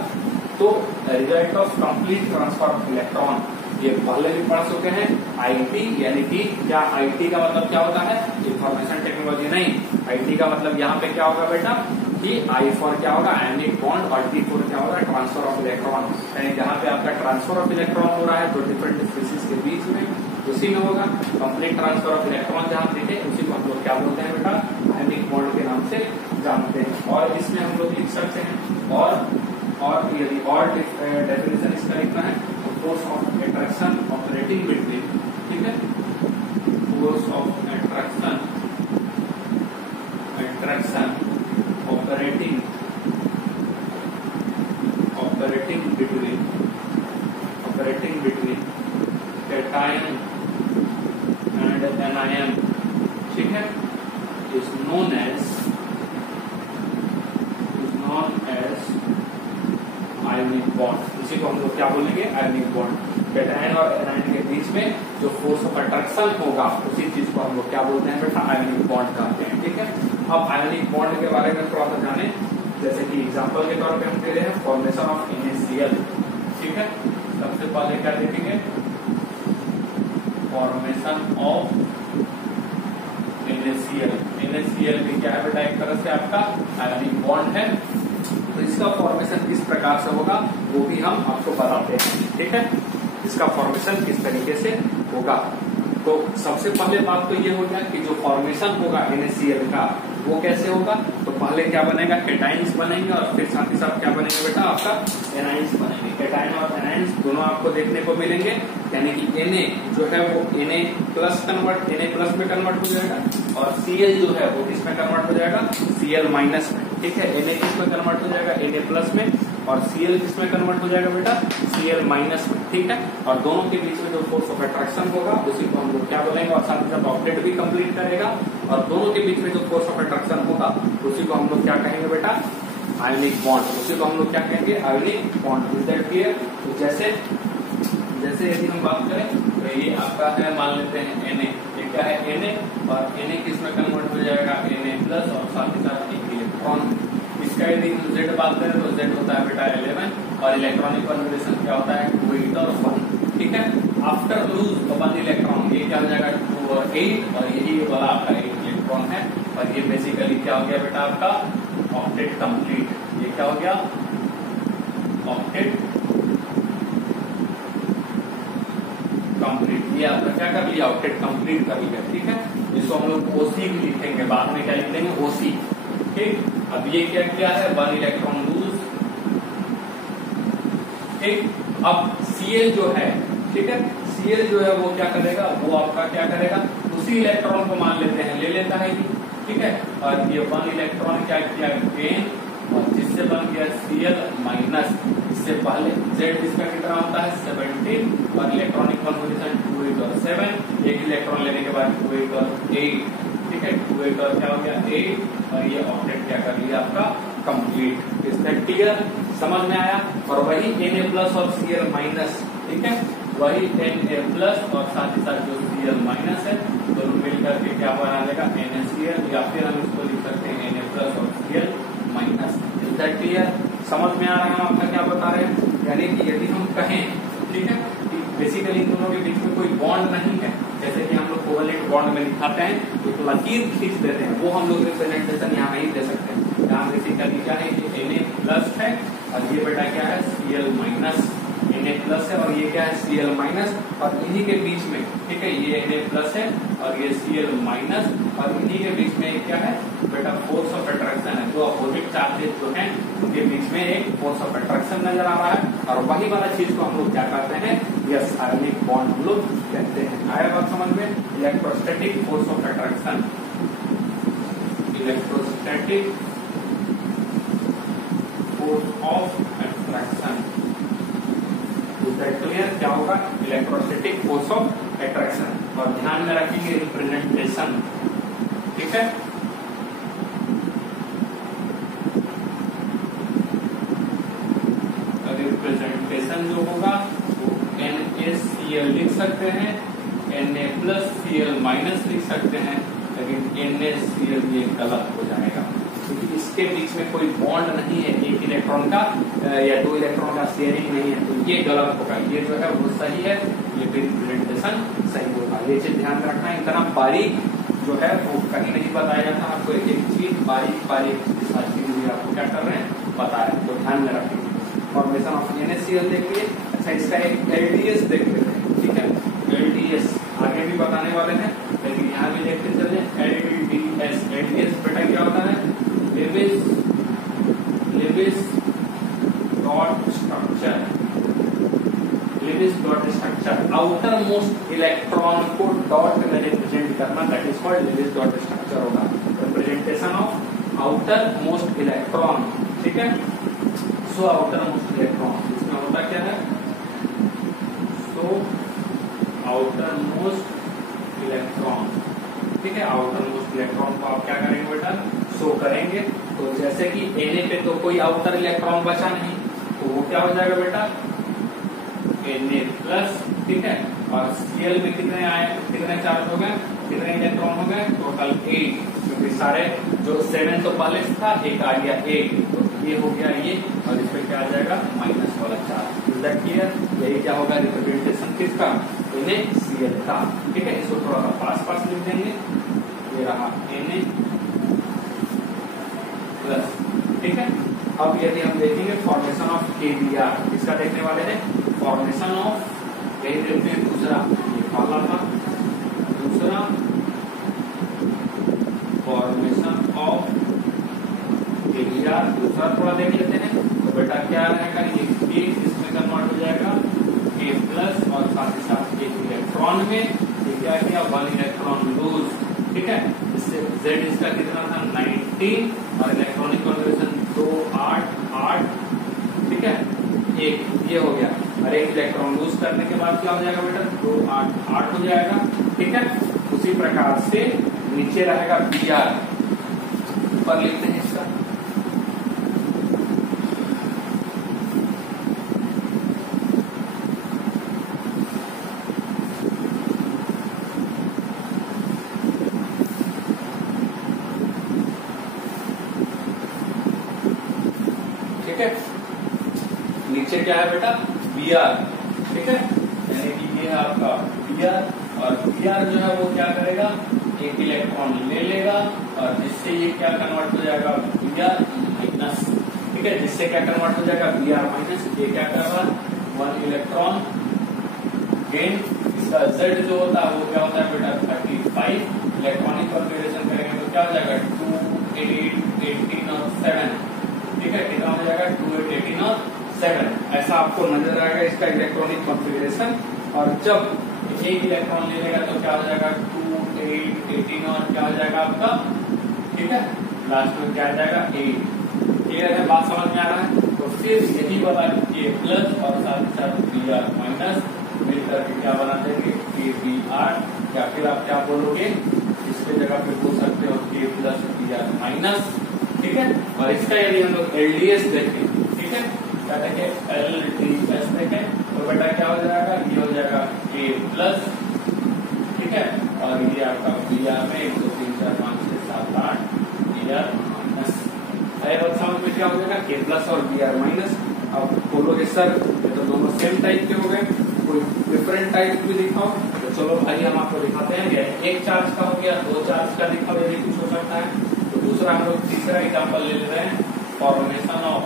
तो result of complete transfer of electron. ये पहले भी पढ़ चुके हैं, आईटी, यानी कि क्या आईटी का मतलब क्या होता है, इंफॉर्मेशन टेक्नोलॉजी नहीं। आईटी का मतलब यहाँ पे क्या होगा बेटा, कि आई फॉर क्या होगा, आयोनिक बॉन्ड, और टी फॉर क्या होगा, ट्रांसफर ऑफ इलेक्ट्रॉन। यानी जहाँ पे आपका ट्रांसफर ऑफ इलेक्ट्रॉन हो रहा है तो डिफरेंट स्पीसीज के बीच में उसी में होगा। कंप्लीट ट्रांसफर ऑफ इलेक्ट्रॉन जहाँ देखे उसी को हम लोग क्या बोलते हैं बेटा, आयोनिक बॉन्ड के नाम से जानते हैं। और इसमें हम लोग लिख सकते हैं, और यदि और डेफिनेशन इसका लिखना है, force of attraction operating between, ठीक है, force of attraction operating between cation and anion, ठीक है, is known as ionic bond. इसी को हम लोग क्या बोलेंगे, आयोनिक बॉन्ड। कैटायन और एनायन के बीच में जो फोर्स ऑफ अट्रैक्शन होगा उसी चीज को हम लोग क्या बोलते हैं बेटा, आयोनिक बॉन्ड कहते हैं। ठीक है, अब आयोनिक बॉन्ड के बारे में थोड़ा सा जाने, जैसे कि एग्जांपल के तौर पे हम दे रहे हैं फॉर्मेशन ऑफ NaCl। ठीक है, सबसे पहले क्या देखेंगे, फॉर्मेशन ऑफ NaCl। NaCl भी क्या है बेटा, एक तरह से आपका आयोनिक बॉन्ड है। तो इसका फॉर्मेशन किस प्रकार से होगा वो भी हम आपको बताते हैं। ठीक है, इसका फॉर्मेशन किस तरीके से होगा। तो सबसे पहले बात तो ये हो गया कि जो फॉर्मेशन होगा NaCl का वो कैसे होगा। तो पहले क्या बनेगा, केटाइन्स बनेंगे और फिर साथ ही साथ क्या बनेगा बेटा, आपका एनाइन्स बनेंगे। केटाइन और एनाइन्स दोनों आपको देखने को मिलेंगे, यानी कि Na जो है वो Na प्लस में कन्वर्ट हो जाएगा और Cl जो है वो किसमें कन्वर्ट हो जाएगा, Cl माइनस में। ठीक है, Na किसमें कन्वर्ट हो जाएगा, Na प्लस में, और Cl किसमें कन्वर्ट हो जाएगा बेटा, Cl माइनस में। ठीक है, और दोनों के बीच में जो फोर्स ऑफ अट्रैक्शन होगा उसी को हम लोग क्या बोलेंगे, और साथ ही साथ ऑक्टेट भी कंप्लीट करेगा, और दोनों के बीच में जो फोर्स ऑफ अट्रैक्शन होगा उसी को हम लोग क्या कहेंगे बेटा, आयोनिक बॉन्ड। उसी को हम लोग क्या कहेंगे, ionic bond. Is that clear. तो जैसे यदि हम बात करें तो ये आपका है, मान लेते हैं Na, ये क्या है Na, और Na किसमें कन्वर्ट हो जाएगा, Na प्लस, और साथ ही साथ एक इलेक्ट्रॉन। इसका यदि Z बात करें तो Z होता है बेटा 11, और इलेक्ट्रॉनिक कॉन्फिगरेशन क्या होता है 2 8 और 1। ठीक है, आफ्टर लूज 1 इलेक्ट्रॉन, ये क्या हो जाएगा 2 और 8, और यही वाला आपका 8 इलेक्ट्रॉन है, और ये बेसिकली क्या हो गया बेटा आपका ऑक्टेट कंप्लीट। ये क्या हो गया, ऑक्टेट कंप्लीट। ये आपका क्या कर लिया, ऑक्टेट कंप्लीट कर लिया। ठीक है, इसको हम लोग OC भी लिखेंगे, बाद में क्या लिखेंगे, OC। ठीक, अब ये क्या किया है, 1 इलेक्ट्रॉन लूज। ठीक, अब Cl जो है, ठीक है, Cl जो है वो क्या करेगा, वो आपका क्या करेगा, उसी इलेक्ट्रॉन को मान लेते हैं, ले लेता है ये। ठीक है, और ये 1 इलेक्ट्रॉन क्या किया, गेन, और जिससे बन गया Cl माइनस। इससे पहले Z इसका कितना होता है 17, और इलेक्ट्रॉनिक कॉन्फिगरेशन 2 8 और 7। एक इलेक्ट्रॉन लेने के बाद 2 8 और 8। ठीक है, 2 8 और क्या हो गया 8, और ये ऑक्टेट क्या कर लिया आपका कंप्लीट। इज दैट क्लियर, समझ में आया। और वही Na प्लस और Cl माइनस, ठीक है, वही Na प्लस और साथ ही साथ जो Cl माइनस है दोनों मिलकर के क्या बना देगा NaCl, या फिर हम इसको लिख सकते हैं Na प्लस और Cl minus. Is that clear, समझ में आ रहा है आपका क्या बता रहे हैं। यानी कि यदि हम कहें, ठीक है, कि बेसिकली इन दोनों के बीच में कोई बॉन्ड नहीं है, जैसे कि हम लोग कोवलेंट बॉन्ड में दिखाते हैं तो एक लकीर खींच देते हैं, वो हम लोग रिप्रेजेंटेशन यहाँ नहीं दे सकते हैं। यहाँ बेसिकली क्या है, ये Na प्लस है, और ये बेटा क्या है Cl माइनस। Na प्लस है और ये क्या है Cl माइनस, और इन्हीं के बीच में, ठीक है, ये Na प्लस है और ये Cl माइनस, और इन्हीं के बीच में क्या है बेटा, फोर्स ऑफ अट्रैक्शन है। जो अपोजिट चार्जेस जो हैं उनके बीच में एक फोर्स ऑफ अट्रैक्शन नजर आ रहा है, और वही वाला चीज को हम लोग क्या कहते हैं, यस, आयोनिक बॉन्ड हम लोग कहते हैं। आया बात समझ में। Electrostatic force of attraction, electrostatic force of attraction. Clear, क्या होगा, इलेक्ट्रोस्टैटिक फोर्स ऑफ अट्रैक्शन। और ध्यान में रखेंगे रिप्रेजेंटेशन। ठीक है, रिप्रेजेंटेशन जो होगा वो NaCl लिख सकते हैं, Na प्लस Cl माइनस लिख सकते हैं, लेकिन NaCl ये गलत हो जाएगा क्योंकि इसके बीच में कोई बॉन्ड नहीं है, एक इलेक्ट्रॉन का या 2 इलेक्ट्रॉन का शेयरिंग नहीं है, तो ये गलत होगा। ये जो है वो सही है, ये भी रिप्रेजेंटेशन सही होगा। ये चीज ध्यान में रखना है, इतना बारीक जो है वो कहीं नहीं बताया जाता, आपको एक एक चीज बारीक सारी चीज आपको क्या कर रहे हैं बता रहे हैं, तो ध्यान में रखेंगे। फॉर्मेशन ऑफ NaCl देखिए। अच्छा, इसका एक LDS देख लेते हैं। ठीक है, LDS आगे भी बताने वाले हैं, लेकिन यहाँ भी देखते चले। LDS बेटा क्या होता है, Lewis dot structure. Lewis dot structure, outermost electron को डॉट में रिप्रेजेंट करना, that is called Lewis dot structure होगा। Representation of outermost electron. ठीक है, सो आउटर मोस्ट इलेक्ट्रॉन, इसमें होता क्या है, सो आउटर मोस्ट इलेक्ट्रॉन। ठीक है, आउटर मोस्ट इलेक्ट्रॉन को आप क्या करेंगे बेटा, शो करेंगे। तो जैसे कि Na पे तो कोई आउटर इलेक्ट्रॉन बचा नहीं, तो वो क्या हो जाएगा बेटा Na प्लस। ठीक है, और Cl में कितने चार्ज हो गए, कितने इलेक्ट्रॉन हो गए, टोटल 8, क्योंकि सारे जो 7 तो पहले से था, एक आ गया 8, तो ये हो गया ये, और इस पे क्या आ जाएगा माइनस वाला चार्ज। Is that clear? यही क्या होगा रिप्रेजेंटेशन किसका, NaCl का। ठीक है, इसको थोड़ा सा पास लिख देंगे, ये रहा Na प्लस। ठीक है, अब यदि हम देखेंगे फॉर्मेशन ऑफ KBr, किसका देखने वाले हैं, फॉर्मेशन ऑफ, यही देखते हैं दूसरा, ये पहला था, दूसरा फॉर्मेशन ऑफ KBr, दूसरा थोड़ा देख लेते हैं। तो बेटा क्या रहेगा, ये K इसमें कन्वर्ट हो जाएगा K प्लस, और साथ ही साथ एक इलेक्ट्रॉन में ये क्या किया, 1 इलेक्ट्रॉन लूज। ठीक है, इससे Z इसका कितना था 19, और इलेक्ट्रॉनिक कॉन्फिगरेशन 2 8 8। ठीक है, एक ये हो गया, और एक इलेक्ट्रॉन लूज करने के बाद क्या हो जाएगा बेटा, 2 8 8 हो जाएगा। ठीक है, उसी प्रकार से नीचे रहेगा Br, ऊपर लिखते हैं इसका, नीचे क्या है बेटा Br। ठीक है, यानी कि ये है आपका Br, और Br जो है वो क्या करेगा, एक इलेक्ट्रॉन ले लेगा, और जिससे ये क्या कन्वर्ट हो जाएगा Br माइनस। ठीक है, जिससे क्या कन्वर्ट हो जाएगा Br माइनस, ये क्या कर रहा है 1 इलेक्ट्रॉन गेन। इसका Z जो होता है वो क्या होता है बेटा 35, इलेक्ट्रॉनिक कॉन्फिगरेशन करेंगे तो क्या हो जाएगा 2 8 18 और 7। ठीक है, कितना हो जाएगा 2 8 18 और 7, ऐसा आपको नजर आएगा इसका इलेक्ट्रॉनिक कॉन्फ़िगरेशन। और जब एक इलेक्ट्रॉन ले लेगा तो क्या हो जाएगा 2 8 18 और क्या हो जाएगा आपका, ठीक है, लास्ट में क्या आ जाएगा 8। क्लियर है, बात समझ में आ रहा है? तो फिर यही वाला K प्लस और साथ ही साथ Br माइनस मिलकर के क्या बना देंगे KBr, या फिर आप क्या बोलोगे, इसके जगह पे बोल सकते हो K प्लस Br माइनस। ठीक है, और इसका यदि हम लोग LDS देखें, ठीक है, क्या देखें LDS देखें, तो बेटा क्या हो जाएगा, ये हो जाएगा K प्लस, ठीक है, और ये आपका Br में 1 2 3 4 5 6 7 8 Br माइनस। समझ में क्या हो जाएगा K प्लस और Br माइनस। अब बोलोगे सर ये तो दोनों सेम टाइप के हो गए, कोई डिफरेंट टाइप भी दिखाओ, तो चलो भाई हम आपको दिखाते हैं। एक चार्ज का हो गया, 2 चार्ज का दिखाओ यदि कुछ हो सकता है। तो दूसरा हम लोग तीसरा एग्जाम्पल ले रहे हैं, फॉर्मेशन ऑफ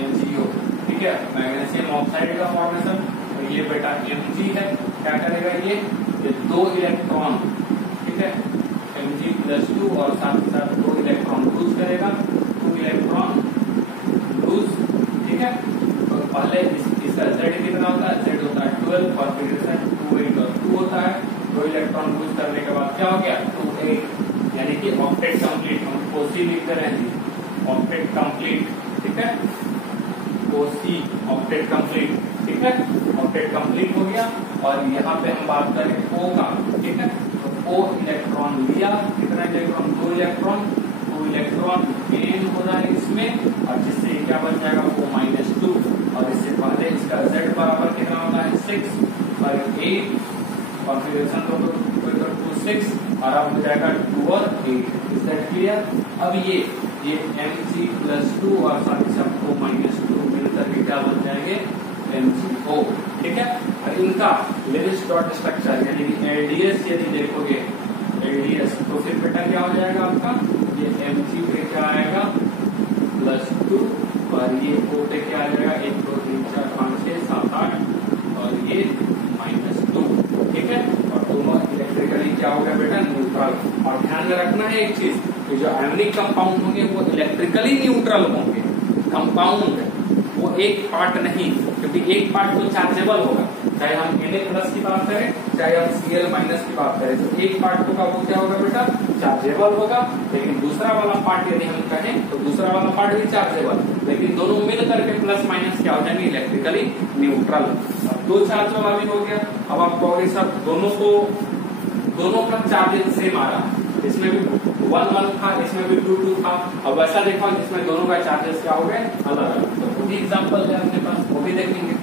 MgO। ठीक है, मैग्नीशियम ऑक्साइड का फॉर्मेशन, तो ये बेटा Mg है, क्या करेगा ये 2 इलेक्ट्रॉन, ठीक है, Mg+2 और साथ ही साथ 2 इलेक्ट्रॉन लूज करेगा, 2 इलेक्ट्रॉन लूज। ठीक है, तो पहले इसका Z कितना होता है, Z होता है 12, कॉन्फिगरेशन 2 8 और 2 होता है। 2 इलेक्ट्रॉन लूज करने के बाद क्या हो गया 2 8, यानी कि ऑक्टेट कंप्लीट। हम कोसी लिखते रहे, ऑक्टेट कंप्लीट, ठीक है, कोसी ऑक्टेट कंप्लीट, ठीक है, ऑक्टेट कंप्लीट हो गया। और यहाँ पे हम बात करें O का, ठीक है, तो O इलेक्ट्रॉन लिया, कितना इलेक्ट्रॉन 2 इलेक्ट्रॉन, 2 इलेक्ट्रॉन गेन हो रहा है इसमें, और जिससे क्या बन जाएगा O-2। और इससे पहले इसका Z बराबर कितना होता है 6 और 8, कॉन्फिगरेशन तो 2 6, और अब हो जाएगा 2 और 8। Is that clear? अब ये Mg+2 और साथ ही साथ O-2 मिलकर के क्या बन जाएंगे MgO। ठीक है, और इनका लेविस डॉट स्ट्रक्चर यानी कि LDS यदि देखोगे LDS, तो फिर बेटा क्या हो जाएगा आपका, ये Mg पे क्या आएगा +2, और ये O पे क्या आ जाएगा 1 2 3 4 5 6 7 8, और ये -2। ठीक है, और दोनों इलेक्ट्रिकली क्या हो गया बेटा न्यूट्रल। और ध्यान में रखना है एक चीज, कि जो आयनिक कंपाउंड होंगे वो इलेक्ट्रिकली न्यूट्रल होंगे। कंपाउंड वो एक पार्ट नहीं, क्योंकि एक पार्ट तो चार्जेबल होगा, चाहे हम Na+ की बात करें चाहे हम Cl- की बात करें, तो एक पार्ट होगा वो क्या होगा बेटा चार्जेबल होगा। लेकिन दूसरा वाला पार्ट यदि हम कहें तो दूसरा वाला पार्ट भी चार्जेबल, लेकिन दोनों मिल करके प्लस माइनस क्या हो जाएंगे इलेक्ट्रिकली न्यूट्रल। अब 2 चार्ज वाला भी हो गया। अब आप कहोगे सर दोनों का चार्जिंग सेम आ रहा, इसमें भी 1 1 था, इसमें भी 2 2 था। अब वैसा देखो जिसमें दोनों का चार्जेस क्या हो गए अलग अलग, तो वो भी एग्जाम्पल है अपने पास, वो भी देखेंगे।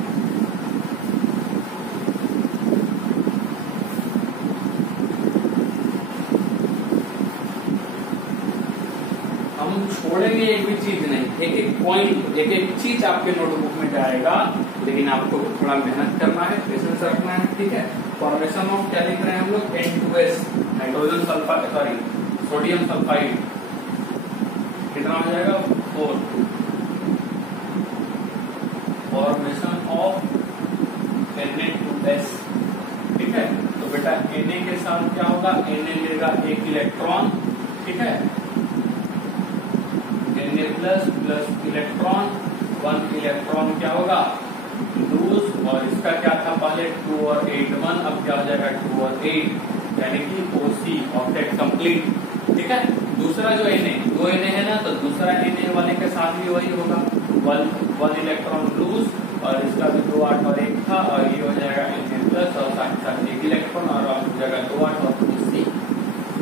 हम छोड़ेंगे एक भी चीज नहीं, एक एक पॉइंट, एक एक चीज आपके नोटबुक में जाएगा, लेकिन आपको थोड़ा मेहनत करना है, पेशेंस रखना है, ठीक है। फॉर्मेशन ऑफ क्या लिख रहे हैं हम लोग, N2S hydrogen sulphide, sorry sodium sulphide, कितना हो जाएगा 4। फॉर्मेशन ऑफ Na2S, ठीक है। तो बेटा Na के साथ क्या होगा, Na लेगा एक इलेक्ट्रॉन, ठीक है, Na plus plus electron, 1 electron क्या होगा लूज, और इसका क्या था पहले 2 और 8 1, अब क्या हो जाएगा 2 और 8, यानी कि OC ऑक्टेट कंप्लीट, ठीक है। दूसरा जो Na, 2 Na है ना, तो दूसरा Na वाले के साथ भी वही होगा, 1 इलेक्ट्रॉन लूज, और इसका भी 2 8 और 1 था, और ये हो जाएगा Na प्लस, और साथ साथ 1 इलेक्ट्रॉन, और हो जाएगा 2 8 और 2 C।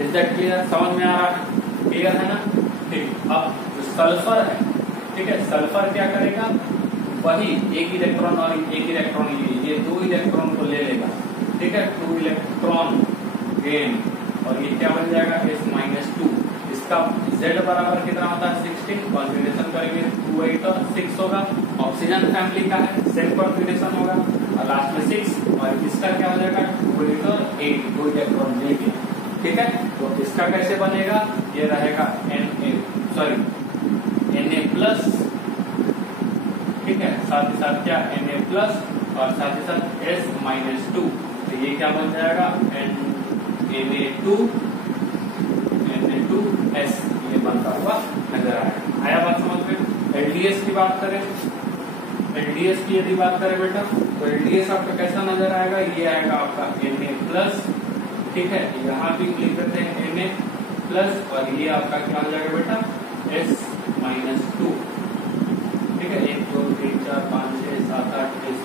इज दैट क्लियर, समझ में आ रहा है, क्लियर है ना। ठीक, अब जो सल्फर है, ठीक है, सल्फर क्या करेगा, वही एक इलेक्ट्रॉन और एक इलेक्ट्रॉन ये 2 इलेक्ट्रॉन को ले लेगा, ठीक है, 2 इलेक्ट्रॉन गेन, और ये क्या बन जाएगा S-2। इसका Z बराबर कितना होता है 16, कॉन्फिगरेशन करेंगे 2 8 और 6 होगा, ऑक्सीजन फैमिली का है, सेम कॉन्फिगरेशन होगा, और लास्ट में 6, और इसका क्या हो जाएगा 2 8 और 8, 2 इलेक्ट्रॉन लेके, ठीक है। तो इसका कैसे बनेगा, ये रहेगा Na प्लस, ठीक है, साथ ही साथ क्या Na प्लस, और साथ ही साथ S-2, तो ये क्या बन जाएगा Na2S, ये बनता हुआ नजर आएगा। आया बात समझ में। LDS की बात करें, LDS की यदि बात करें बेटा, तो LDS आपका कैसा नजर आएगा, ये आएगा आपका Na प्लस, ठीक है, यहाँ भी लिख देते हैं Na प्लस, और ये आपका क्या हो जाएगा बेटा S-2, ठीक है, 1 2 3 4 5 6 7 8 S-,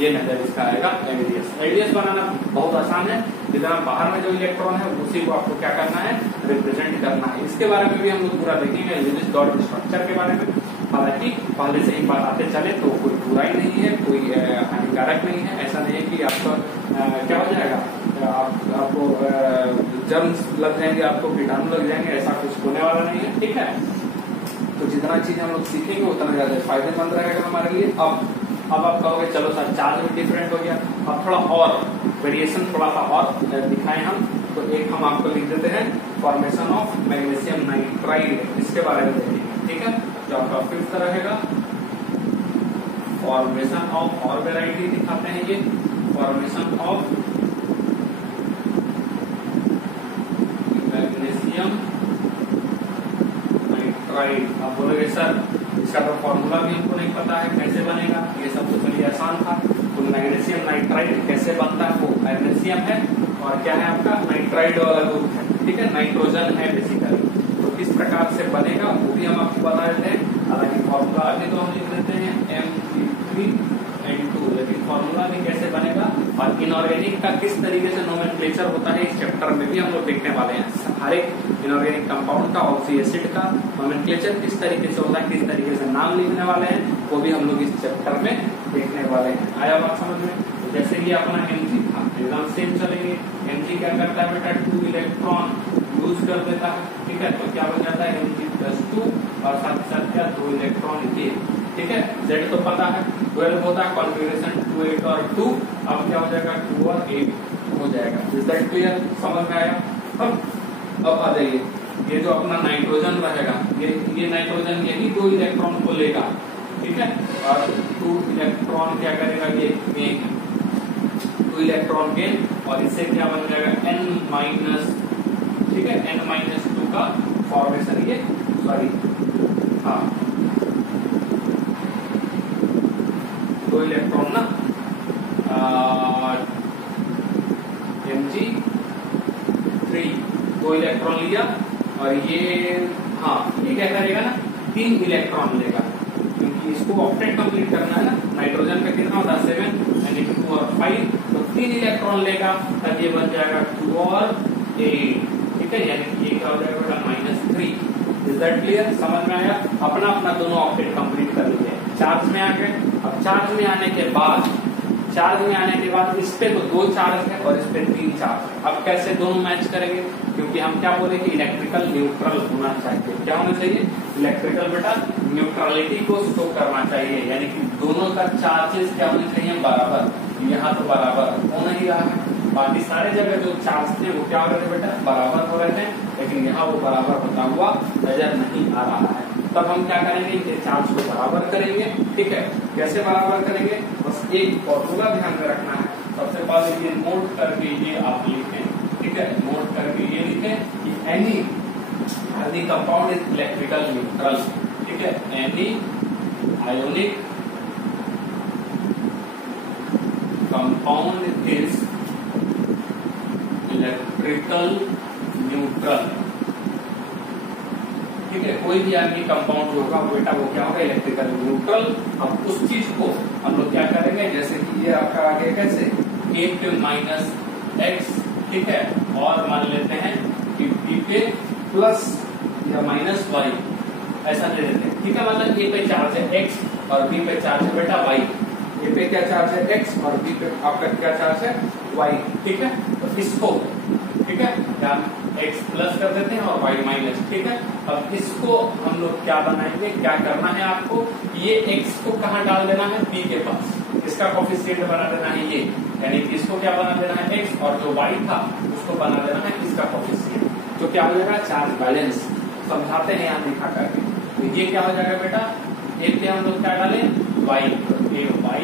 ये नजर इसका आएगा LDS। LDS बनाना बहुत आसान है, जितना बाहर में जो इलेक्ट्रॉन है उसी को आपको क्या करना है, रिप्रेजेंट करना है। इसके बारे में भी हम लोग पूरा देखेंगे यूनिट डॉट स्ट्रक्चर के बारे में। हालांकि पहले से ही बात आते चले तो कोई बुराई नहीं है, कोई हानिकारक नहीं है, ऐसा नहीं है कि आपको क्या हो जाएगा, आपको जर्म्स लग जाएंगे, आपको कीटाणु लग जाएंगे, ऐसा कुछ होने वाला नहीं है, ठीक है। तो जितना चीज हम लोग सीखेंगे उतना ज्यादा फायदेमंद रहेगा हमारे लिए। अब आप कहोगे चलो सर चार्ज भी डिफरेंट हो गया, अब थोड़ा और वेरिएशन थोड़ा सा और दिखाएं हम, तो एक हम आपको लिख देते हैं फॉर्मेशन ऑफ मैग्नीशियम नाइट्राइड, इसके बारे में देखेंगे, ठीक है, जो आपका 5th रहेगा। फॉर्मेशन ऑफ, और वेराइटी दिखाते हैं, ये फॉर्मेशन ऑफ मैग्नीशियम नाइट्राइड। आप बोलोगे सर इसका तो फॉर्मूला भी हमको नहीं पता है, कैसे बनेगा, ये सब तो चलिए आसान था। तो मैग्नीशियम नाइट्राइड कैसे बनता है, वो मैग्नीशियम है और क्या है आपका नाइट्राइड वाला ग्रुप है, ठीक है, नाइट्रोजन है बेसिकली। तो किस प्रकार से बनेगा वो भी हम आपको बता देते हैं। हालांकि फॉर्मूला आगे तो हम लिख देते हैं Mg3N2, लेकिन फॉर्मूला भी कैसे बनेगा और इनऑर्गेनिक का किस तरीके से नोमेनक्लेचर होता है इस चैप्टर में भी हम लोग देखने वाले हैं। हर एक इनऑर्गेनिक कंपाउंड का, ऑक्सी एसिड का नोमेनक्लेचर किस तरीके से होता है, किस तरीके से नाम लिखने वाले हैं, वो भी हम लोग इस चैप्टर में देखने वाले हैं। आया बात समझ में। तो जैसे ये अपना Mg था, एकदम सेम चलेंगे। Mg क्या करता है बेटा, 2 इलेक्ट्रॉन लूज कर देता है, ठीक है, तो क्या बन जाता है Mg+2, और साथ साथ क्या 2 इलेक्ट्रॉन ये, ठीक है। Z तो पता है 12 होता है, कॉन्फिगरेशन 2 8 और 2, अब क्या हो जाएगा 2 और 8 हो जाएगा। इज दैट क्लियर, समझ में आया। अब आ जाइए, ये जो अपना नाइट्रोजन रहेगा, ये नाइट्रोजन यही 2 इलेक्ट्रॉन को लेगा, ठीक है, और 2 इलेक्ट्रॉन क्या करेगा, ये गेन 2 इलेक्ट्रॉन गेन, और इससे क्या बन जाएगा N-, ठीक है, N-2 का फॉर्मेशन, ये सॉरी हाँ 2 इलेक्ट्रॉन ना Mg3 2 इलेक्ट्रॉन लिया, और ये हाँ ये क्या करेगा ना 3 इलेक्ट्रॉन लेगा, क्योंकि इसको ऑक्टेट कंप्लीट करना है ना। नाइट्रोजन का कितना होता है 7, यानी 2 और 5, तो 3 इलेक्ट्रॉन लेगा, तब ये बन जाएगा 2 और 8, ठीक ठीक है, यानी कि ये क्या हो जाएगा बेटा -3। Is that clear? समझ में आया? अपना अपना दोनों ऑक्टेट कंप्लीट कर लीजिए। चार्ज में आ गए। अब चार्ज में आने के बाद इस पे तो 2 चार्ज है और इस पे 3 चार्ज है। अब कैसे दोनों मैच करेंगे? क्योंकि हम क्या बोले कि इलेक्ट्रिकल न्यूट्रल होना चाहिए। क्या होना चाहिए? इलेक्ट्रिकल बेटा न्यूट्रलिटी को शो करना चाहिए, यानी कि दोनों का चार्जेस क्या होने चाहिए? बराबर। यहाँ तो बराबर हो नहीं रहा है, बाकी सारे जगह जो चार्ज थे वो क्या हो रहे थे बेटा? बराबर हो रहे थे, लेकिन यहाँ वो बराबर होता हुआ नजर नहीं आ रहा है। तब हम क्या करेंगे? इनके चार्ज को बराबर करेंगे। ठीक है, कैसे बराबर करेंगे? बस एक फॉर्मूला ध्यान में रखना है। सबसे पहले ये नोट करके ये आप लिखें। ठीक है, नोट करके ये लिखें कि any compound is electrical neutral. ठीक है, any ionic compound is electrical neutral. ठीक है, कोई भी आपकी कंपाउंड जो होगा बेटा वो क्या होगा? Electrical neutral. अब उस चीज को हम लोग क्या करेंगे? जैसे कि ये आपका आगे कैसे a पे -x, ठीक है, और मान लेते हैं कि b पे प्लस या -y, ऐसा दे देते हैं। ठीक है, मतलब a पे चार्ज है x और b पे चार्ज है बेटा y। a पे क्या चार्ज है? x और b पे आपका क्या चार्ज है? y। ठीक है, तो इसको ठीक है हम x प्लस कर देते हैं और y माइनस। ठीक है, अब इसको हम लोग क्या बनाएंगे? क्या करना है आपको? ये x को कहाँ डाल देना है? b के पास। इसका कोफिशिएंट बना देना है ये, यानी कि इसको क्या बना देना है? x, और जो y था उसको बना देना है इसका कोफिशिएंट। तो क्या हो जाएगा? Charge balance. समझाते हैं यहाँ दिखा करके। तो ये क्या हो जाएगा बेटा? a पे हम लोग क्या डाले? y, तो a y,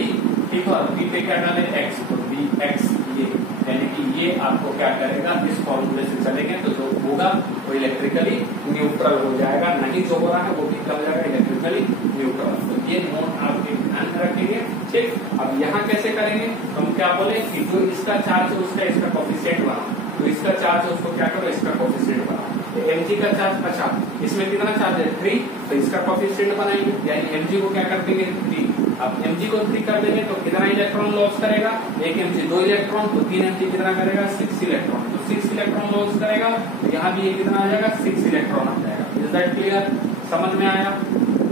ठीक है, और b पे क्या डाले? x, तो b x। ये यानी कि ये आपको क्या करेगा? इस फॉर्मूले से चलेंगे तो जो होगा वो इलेक्ट्रिकली न्यूट्रल हो जाएगा, नहीं जो हो रहा है वो भी क्या हो जाएगा? Electrically neutral. तो ये नोट आपके ध्यान में रखेंगे। ठीक, अब यहाँ कैसे करेंगे? हम क्या बोले कि जो इसका चार्ज है उसका इसका कोफिशिएंट बनाओ, तो इसका चार्ज है उसको क्या करो? इसका कोफिशिएंट बनाओ। mg का चार्ज, अच्छा इसमें कितना चार्ज है? 3, तो इसका कोफिशिएंट बनाएंगे, यानी mg को क्या कर देंगे? 3। अब mg को 3 कर देंगे तो कितना इलेक्ट्रॉन लॉस करेगा? एक mg 2 इलेक्ट्रॉन, तो 3 mg कितना करेगा? 6 इलेक्ट्रॉन, तो 6 इलेक्ट्रॉन लॉस करेगा। तो यहाँ भी ये कितना आ जाएगा? 6 इलेक्ट्रॉन आ जाएगा। Is that clear? समझ में आया?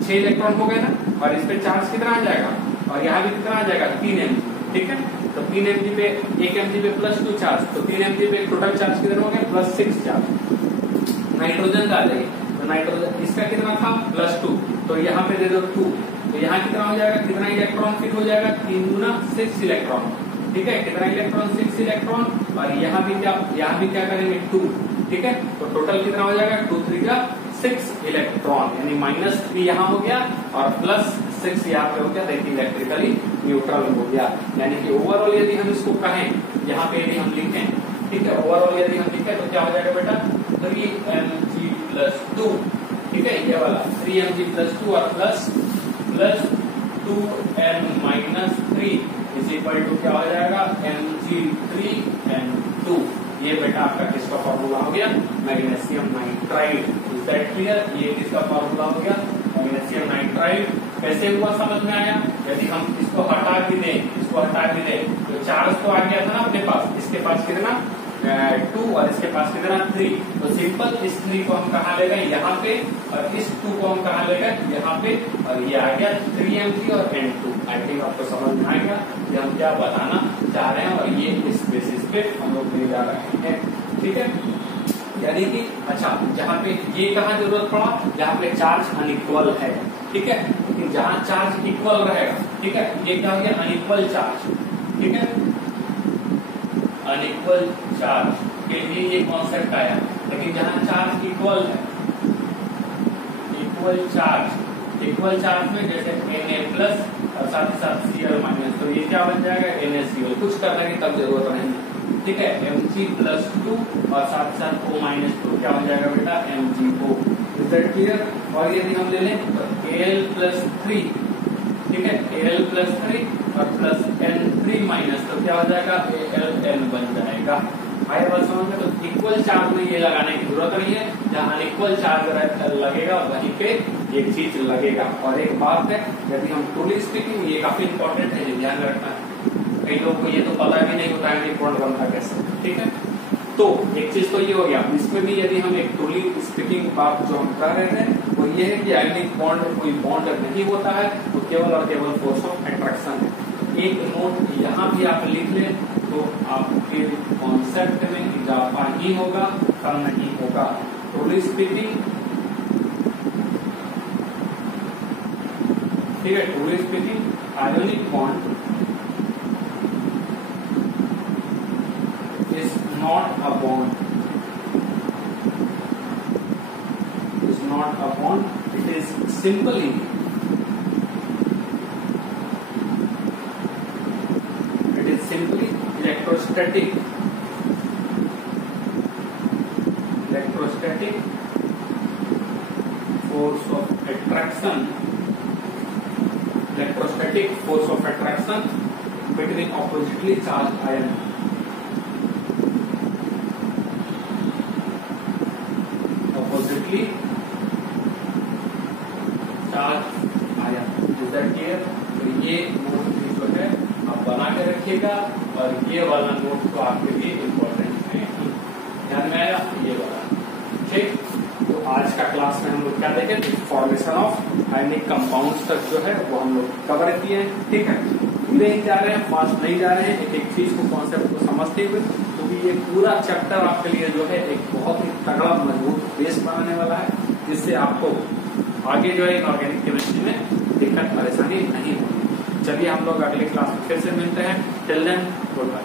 6 इलेक्ट्रॉन हो गए ना, और इस पे चार्ज कितना आ जाएगा? और यहाँ भी कितना आ जाएगा? 3 mg। ठीक है, तो 3 mg पे 1 mg पे +2 चार्ज, तो 3 mg पे टोटल चार्ज कितना हो गया? +6 चार्ज। नाइट्रोजन का आ जाएगी, तो नाइट्रोजन इसका कितना था? +2, तो यहाँ पे दे दो 2, तो यहाँ कितना हो जाएगा? कितना इलेक्ट्रॉन फिट हो जाएगा? 3 गुना 6 इलेक्ट्रॉन। ठीक है, कितना इलेक्ट्रॉन? 6 इलेक्ट्रॉन, और यहाँ भी क्या करेंगे? 2। ठीक है, तो टोटल कितना हो जाएगा? 2 3 जा 6 इलेक्ट्रॉन, यानी -3 यहाँ हो गया और +6 यहाँ पे हो गया, देखिए इलेक्ट्रिकली न्यूट्रल हो गया। यानी कि ओवरऑल यदि हम इसको कहें, यहाँ पे यदि हम लिखें, ठीक है, ओवरऑल यदि हम लिखें तो क्या हो जाएगा बेटा? 3mg+2, ठीक है, ये वाला 3mg+2 और plus 2m-3 is equal to क्या हो जाएगा? mg3n2। ये बेटा आपका किसका फॉर्मूला हो गया? Magnesium nitride. Is that clear? ये किसका फॉर्मूला हो गया? Magnesium nitride. कैसे हुआ समझ में आया? यदि हम इसको हटा भी दें तो चार्ज तो आ गया था ना अपने पास, इसके पास कितना? 2 और इसके पास कितना? 3। तो सिंपल इस 3 को हम कहाँ ले गए? यहाँ पे, और इस 2 को हम कहाँ ले गए? यहाँ पे, और ये आ गया 3mg और n2। आई थिंक आपको समझ में आएगा कि हम क्या बताना चाह रहे हैं, और ये इस बेसिस पे हम लोग ले जा रहे हैं। ठीक है, यानी कि अच्छा जहाँ पे ये कहाँ जरूरत पड़ा? जहाँ पे चार्ज अनइक्वल है। ठीक है, लेकिन जहाँ चार्ज इक्वल रहेगा, ठीक है, ये क्या हो गया? Unequal charge. ठीक है, अनइक्वल चार्ज के लिए ये कॉन्सेप्ट आया, लेकिन जहाँ चार्ज इक्वल है, इक्वल चार्ज में जैसे Na+ और साथ ही साथ Cl-, तो ये क्या बन जाएगा? NaCl। कुछ करने की तब जरूरत नहीं। ठीक है, Mg+2 और साथ साथ O-2 क्या हो जाएगा बेटा? MgO। Is that clear? और यदि हम ले लें तो Al+3, ठीक है, Al+3 और प्लस N3-, तो क्या हो जाएगा? Aln बन जाएगा। आया बात समझ में? तो इक्वल चार्ज में ये लगाने की जरूरत नहीं है, जहाँ अनइक्वल चार्ज लगेगा वहीं पे ये चीज लगेगा। और एक बात है, यदि हम ट्रूली स्पीकिंग, ये काफी इंपॉर्टेंट है, ध्यान रखना है। कई लोगों को ये तो पता भी नहीं होता है कि बॉन्ड बनता कैसे। ठीक है, तो एक चीज तो ये हो गया, इसमें भी यदि हम एक ट्रूली स्पीकिंग बात जो हम कर रहे हैं वो ये है कि आयनिक बॉन्ड कोई बॉन्ड नहीं होता है, वो केवल और केवल फोर्स ऑफ अट्रैक्शन है। एक नोट यहाँ भी आप लिख लें तो आपके कॉन्सेप्ट में इजाफा ही होगा, कम नहीं होगा। ट्रूली स्पीकिंग, ठीक है, truly speaking ionic bond is not a bond. Is not a bond. It is simply electrostatic force of attraction. Electrostatic force of attraction between oppositely charged ions. Oppositely charged ion. Is that clear? तो ये नोट जो है आप बना के रखिएगा और ये वाला नोट तो आपके लिए इम्पोर्टेंट है। ध्यान में आया ये वाला, ठीक। तो आज का क्लास में हम लोग क्या देखें, फॉर्मेशन ऑफ आयनिक कंपाउंड्स तक जो है वो हम लोग कवर किए हैं, ठीक है। धीरे ही जा रहे हैं, फास्ट नहीं जा रहे हैं, एक एक चीज को कॉन्सेप्ट को समझते हुए, क्योंकि ये पूरा चैप्टर आपके लिए जो है एक बहुत ही तगड़ा मजबूत बेस बनाने वाला है, जिससे आपको आगे जो है इनऑर्गेनिक केमिस्ट्री में दिक्कत परेशानी नहीं होगी। चलिए हम लोग अगले क्लास में फिर से मिलते हैं। Till then good bye.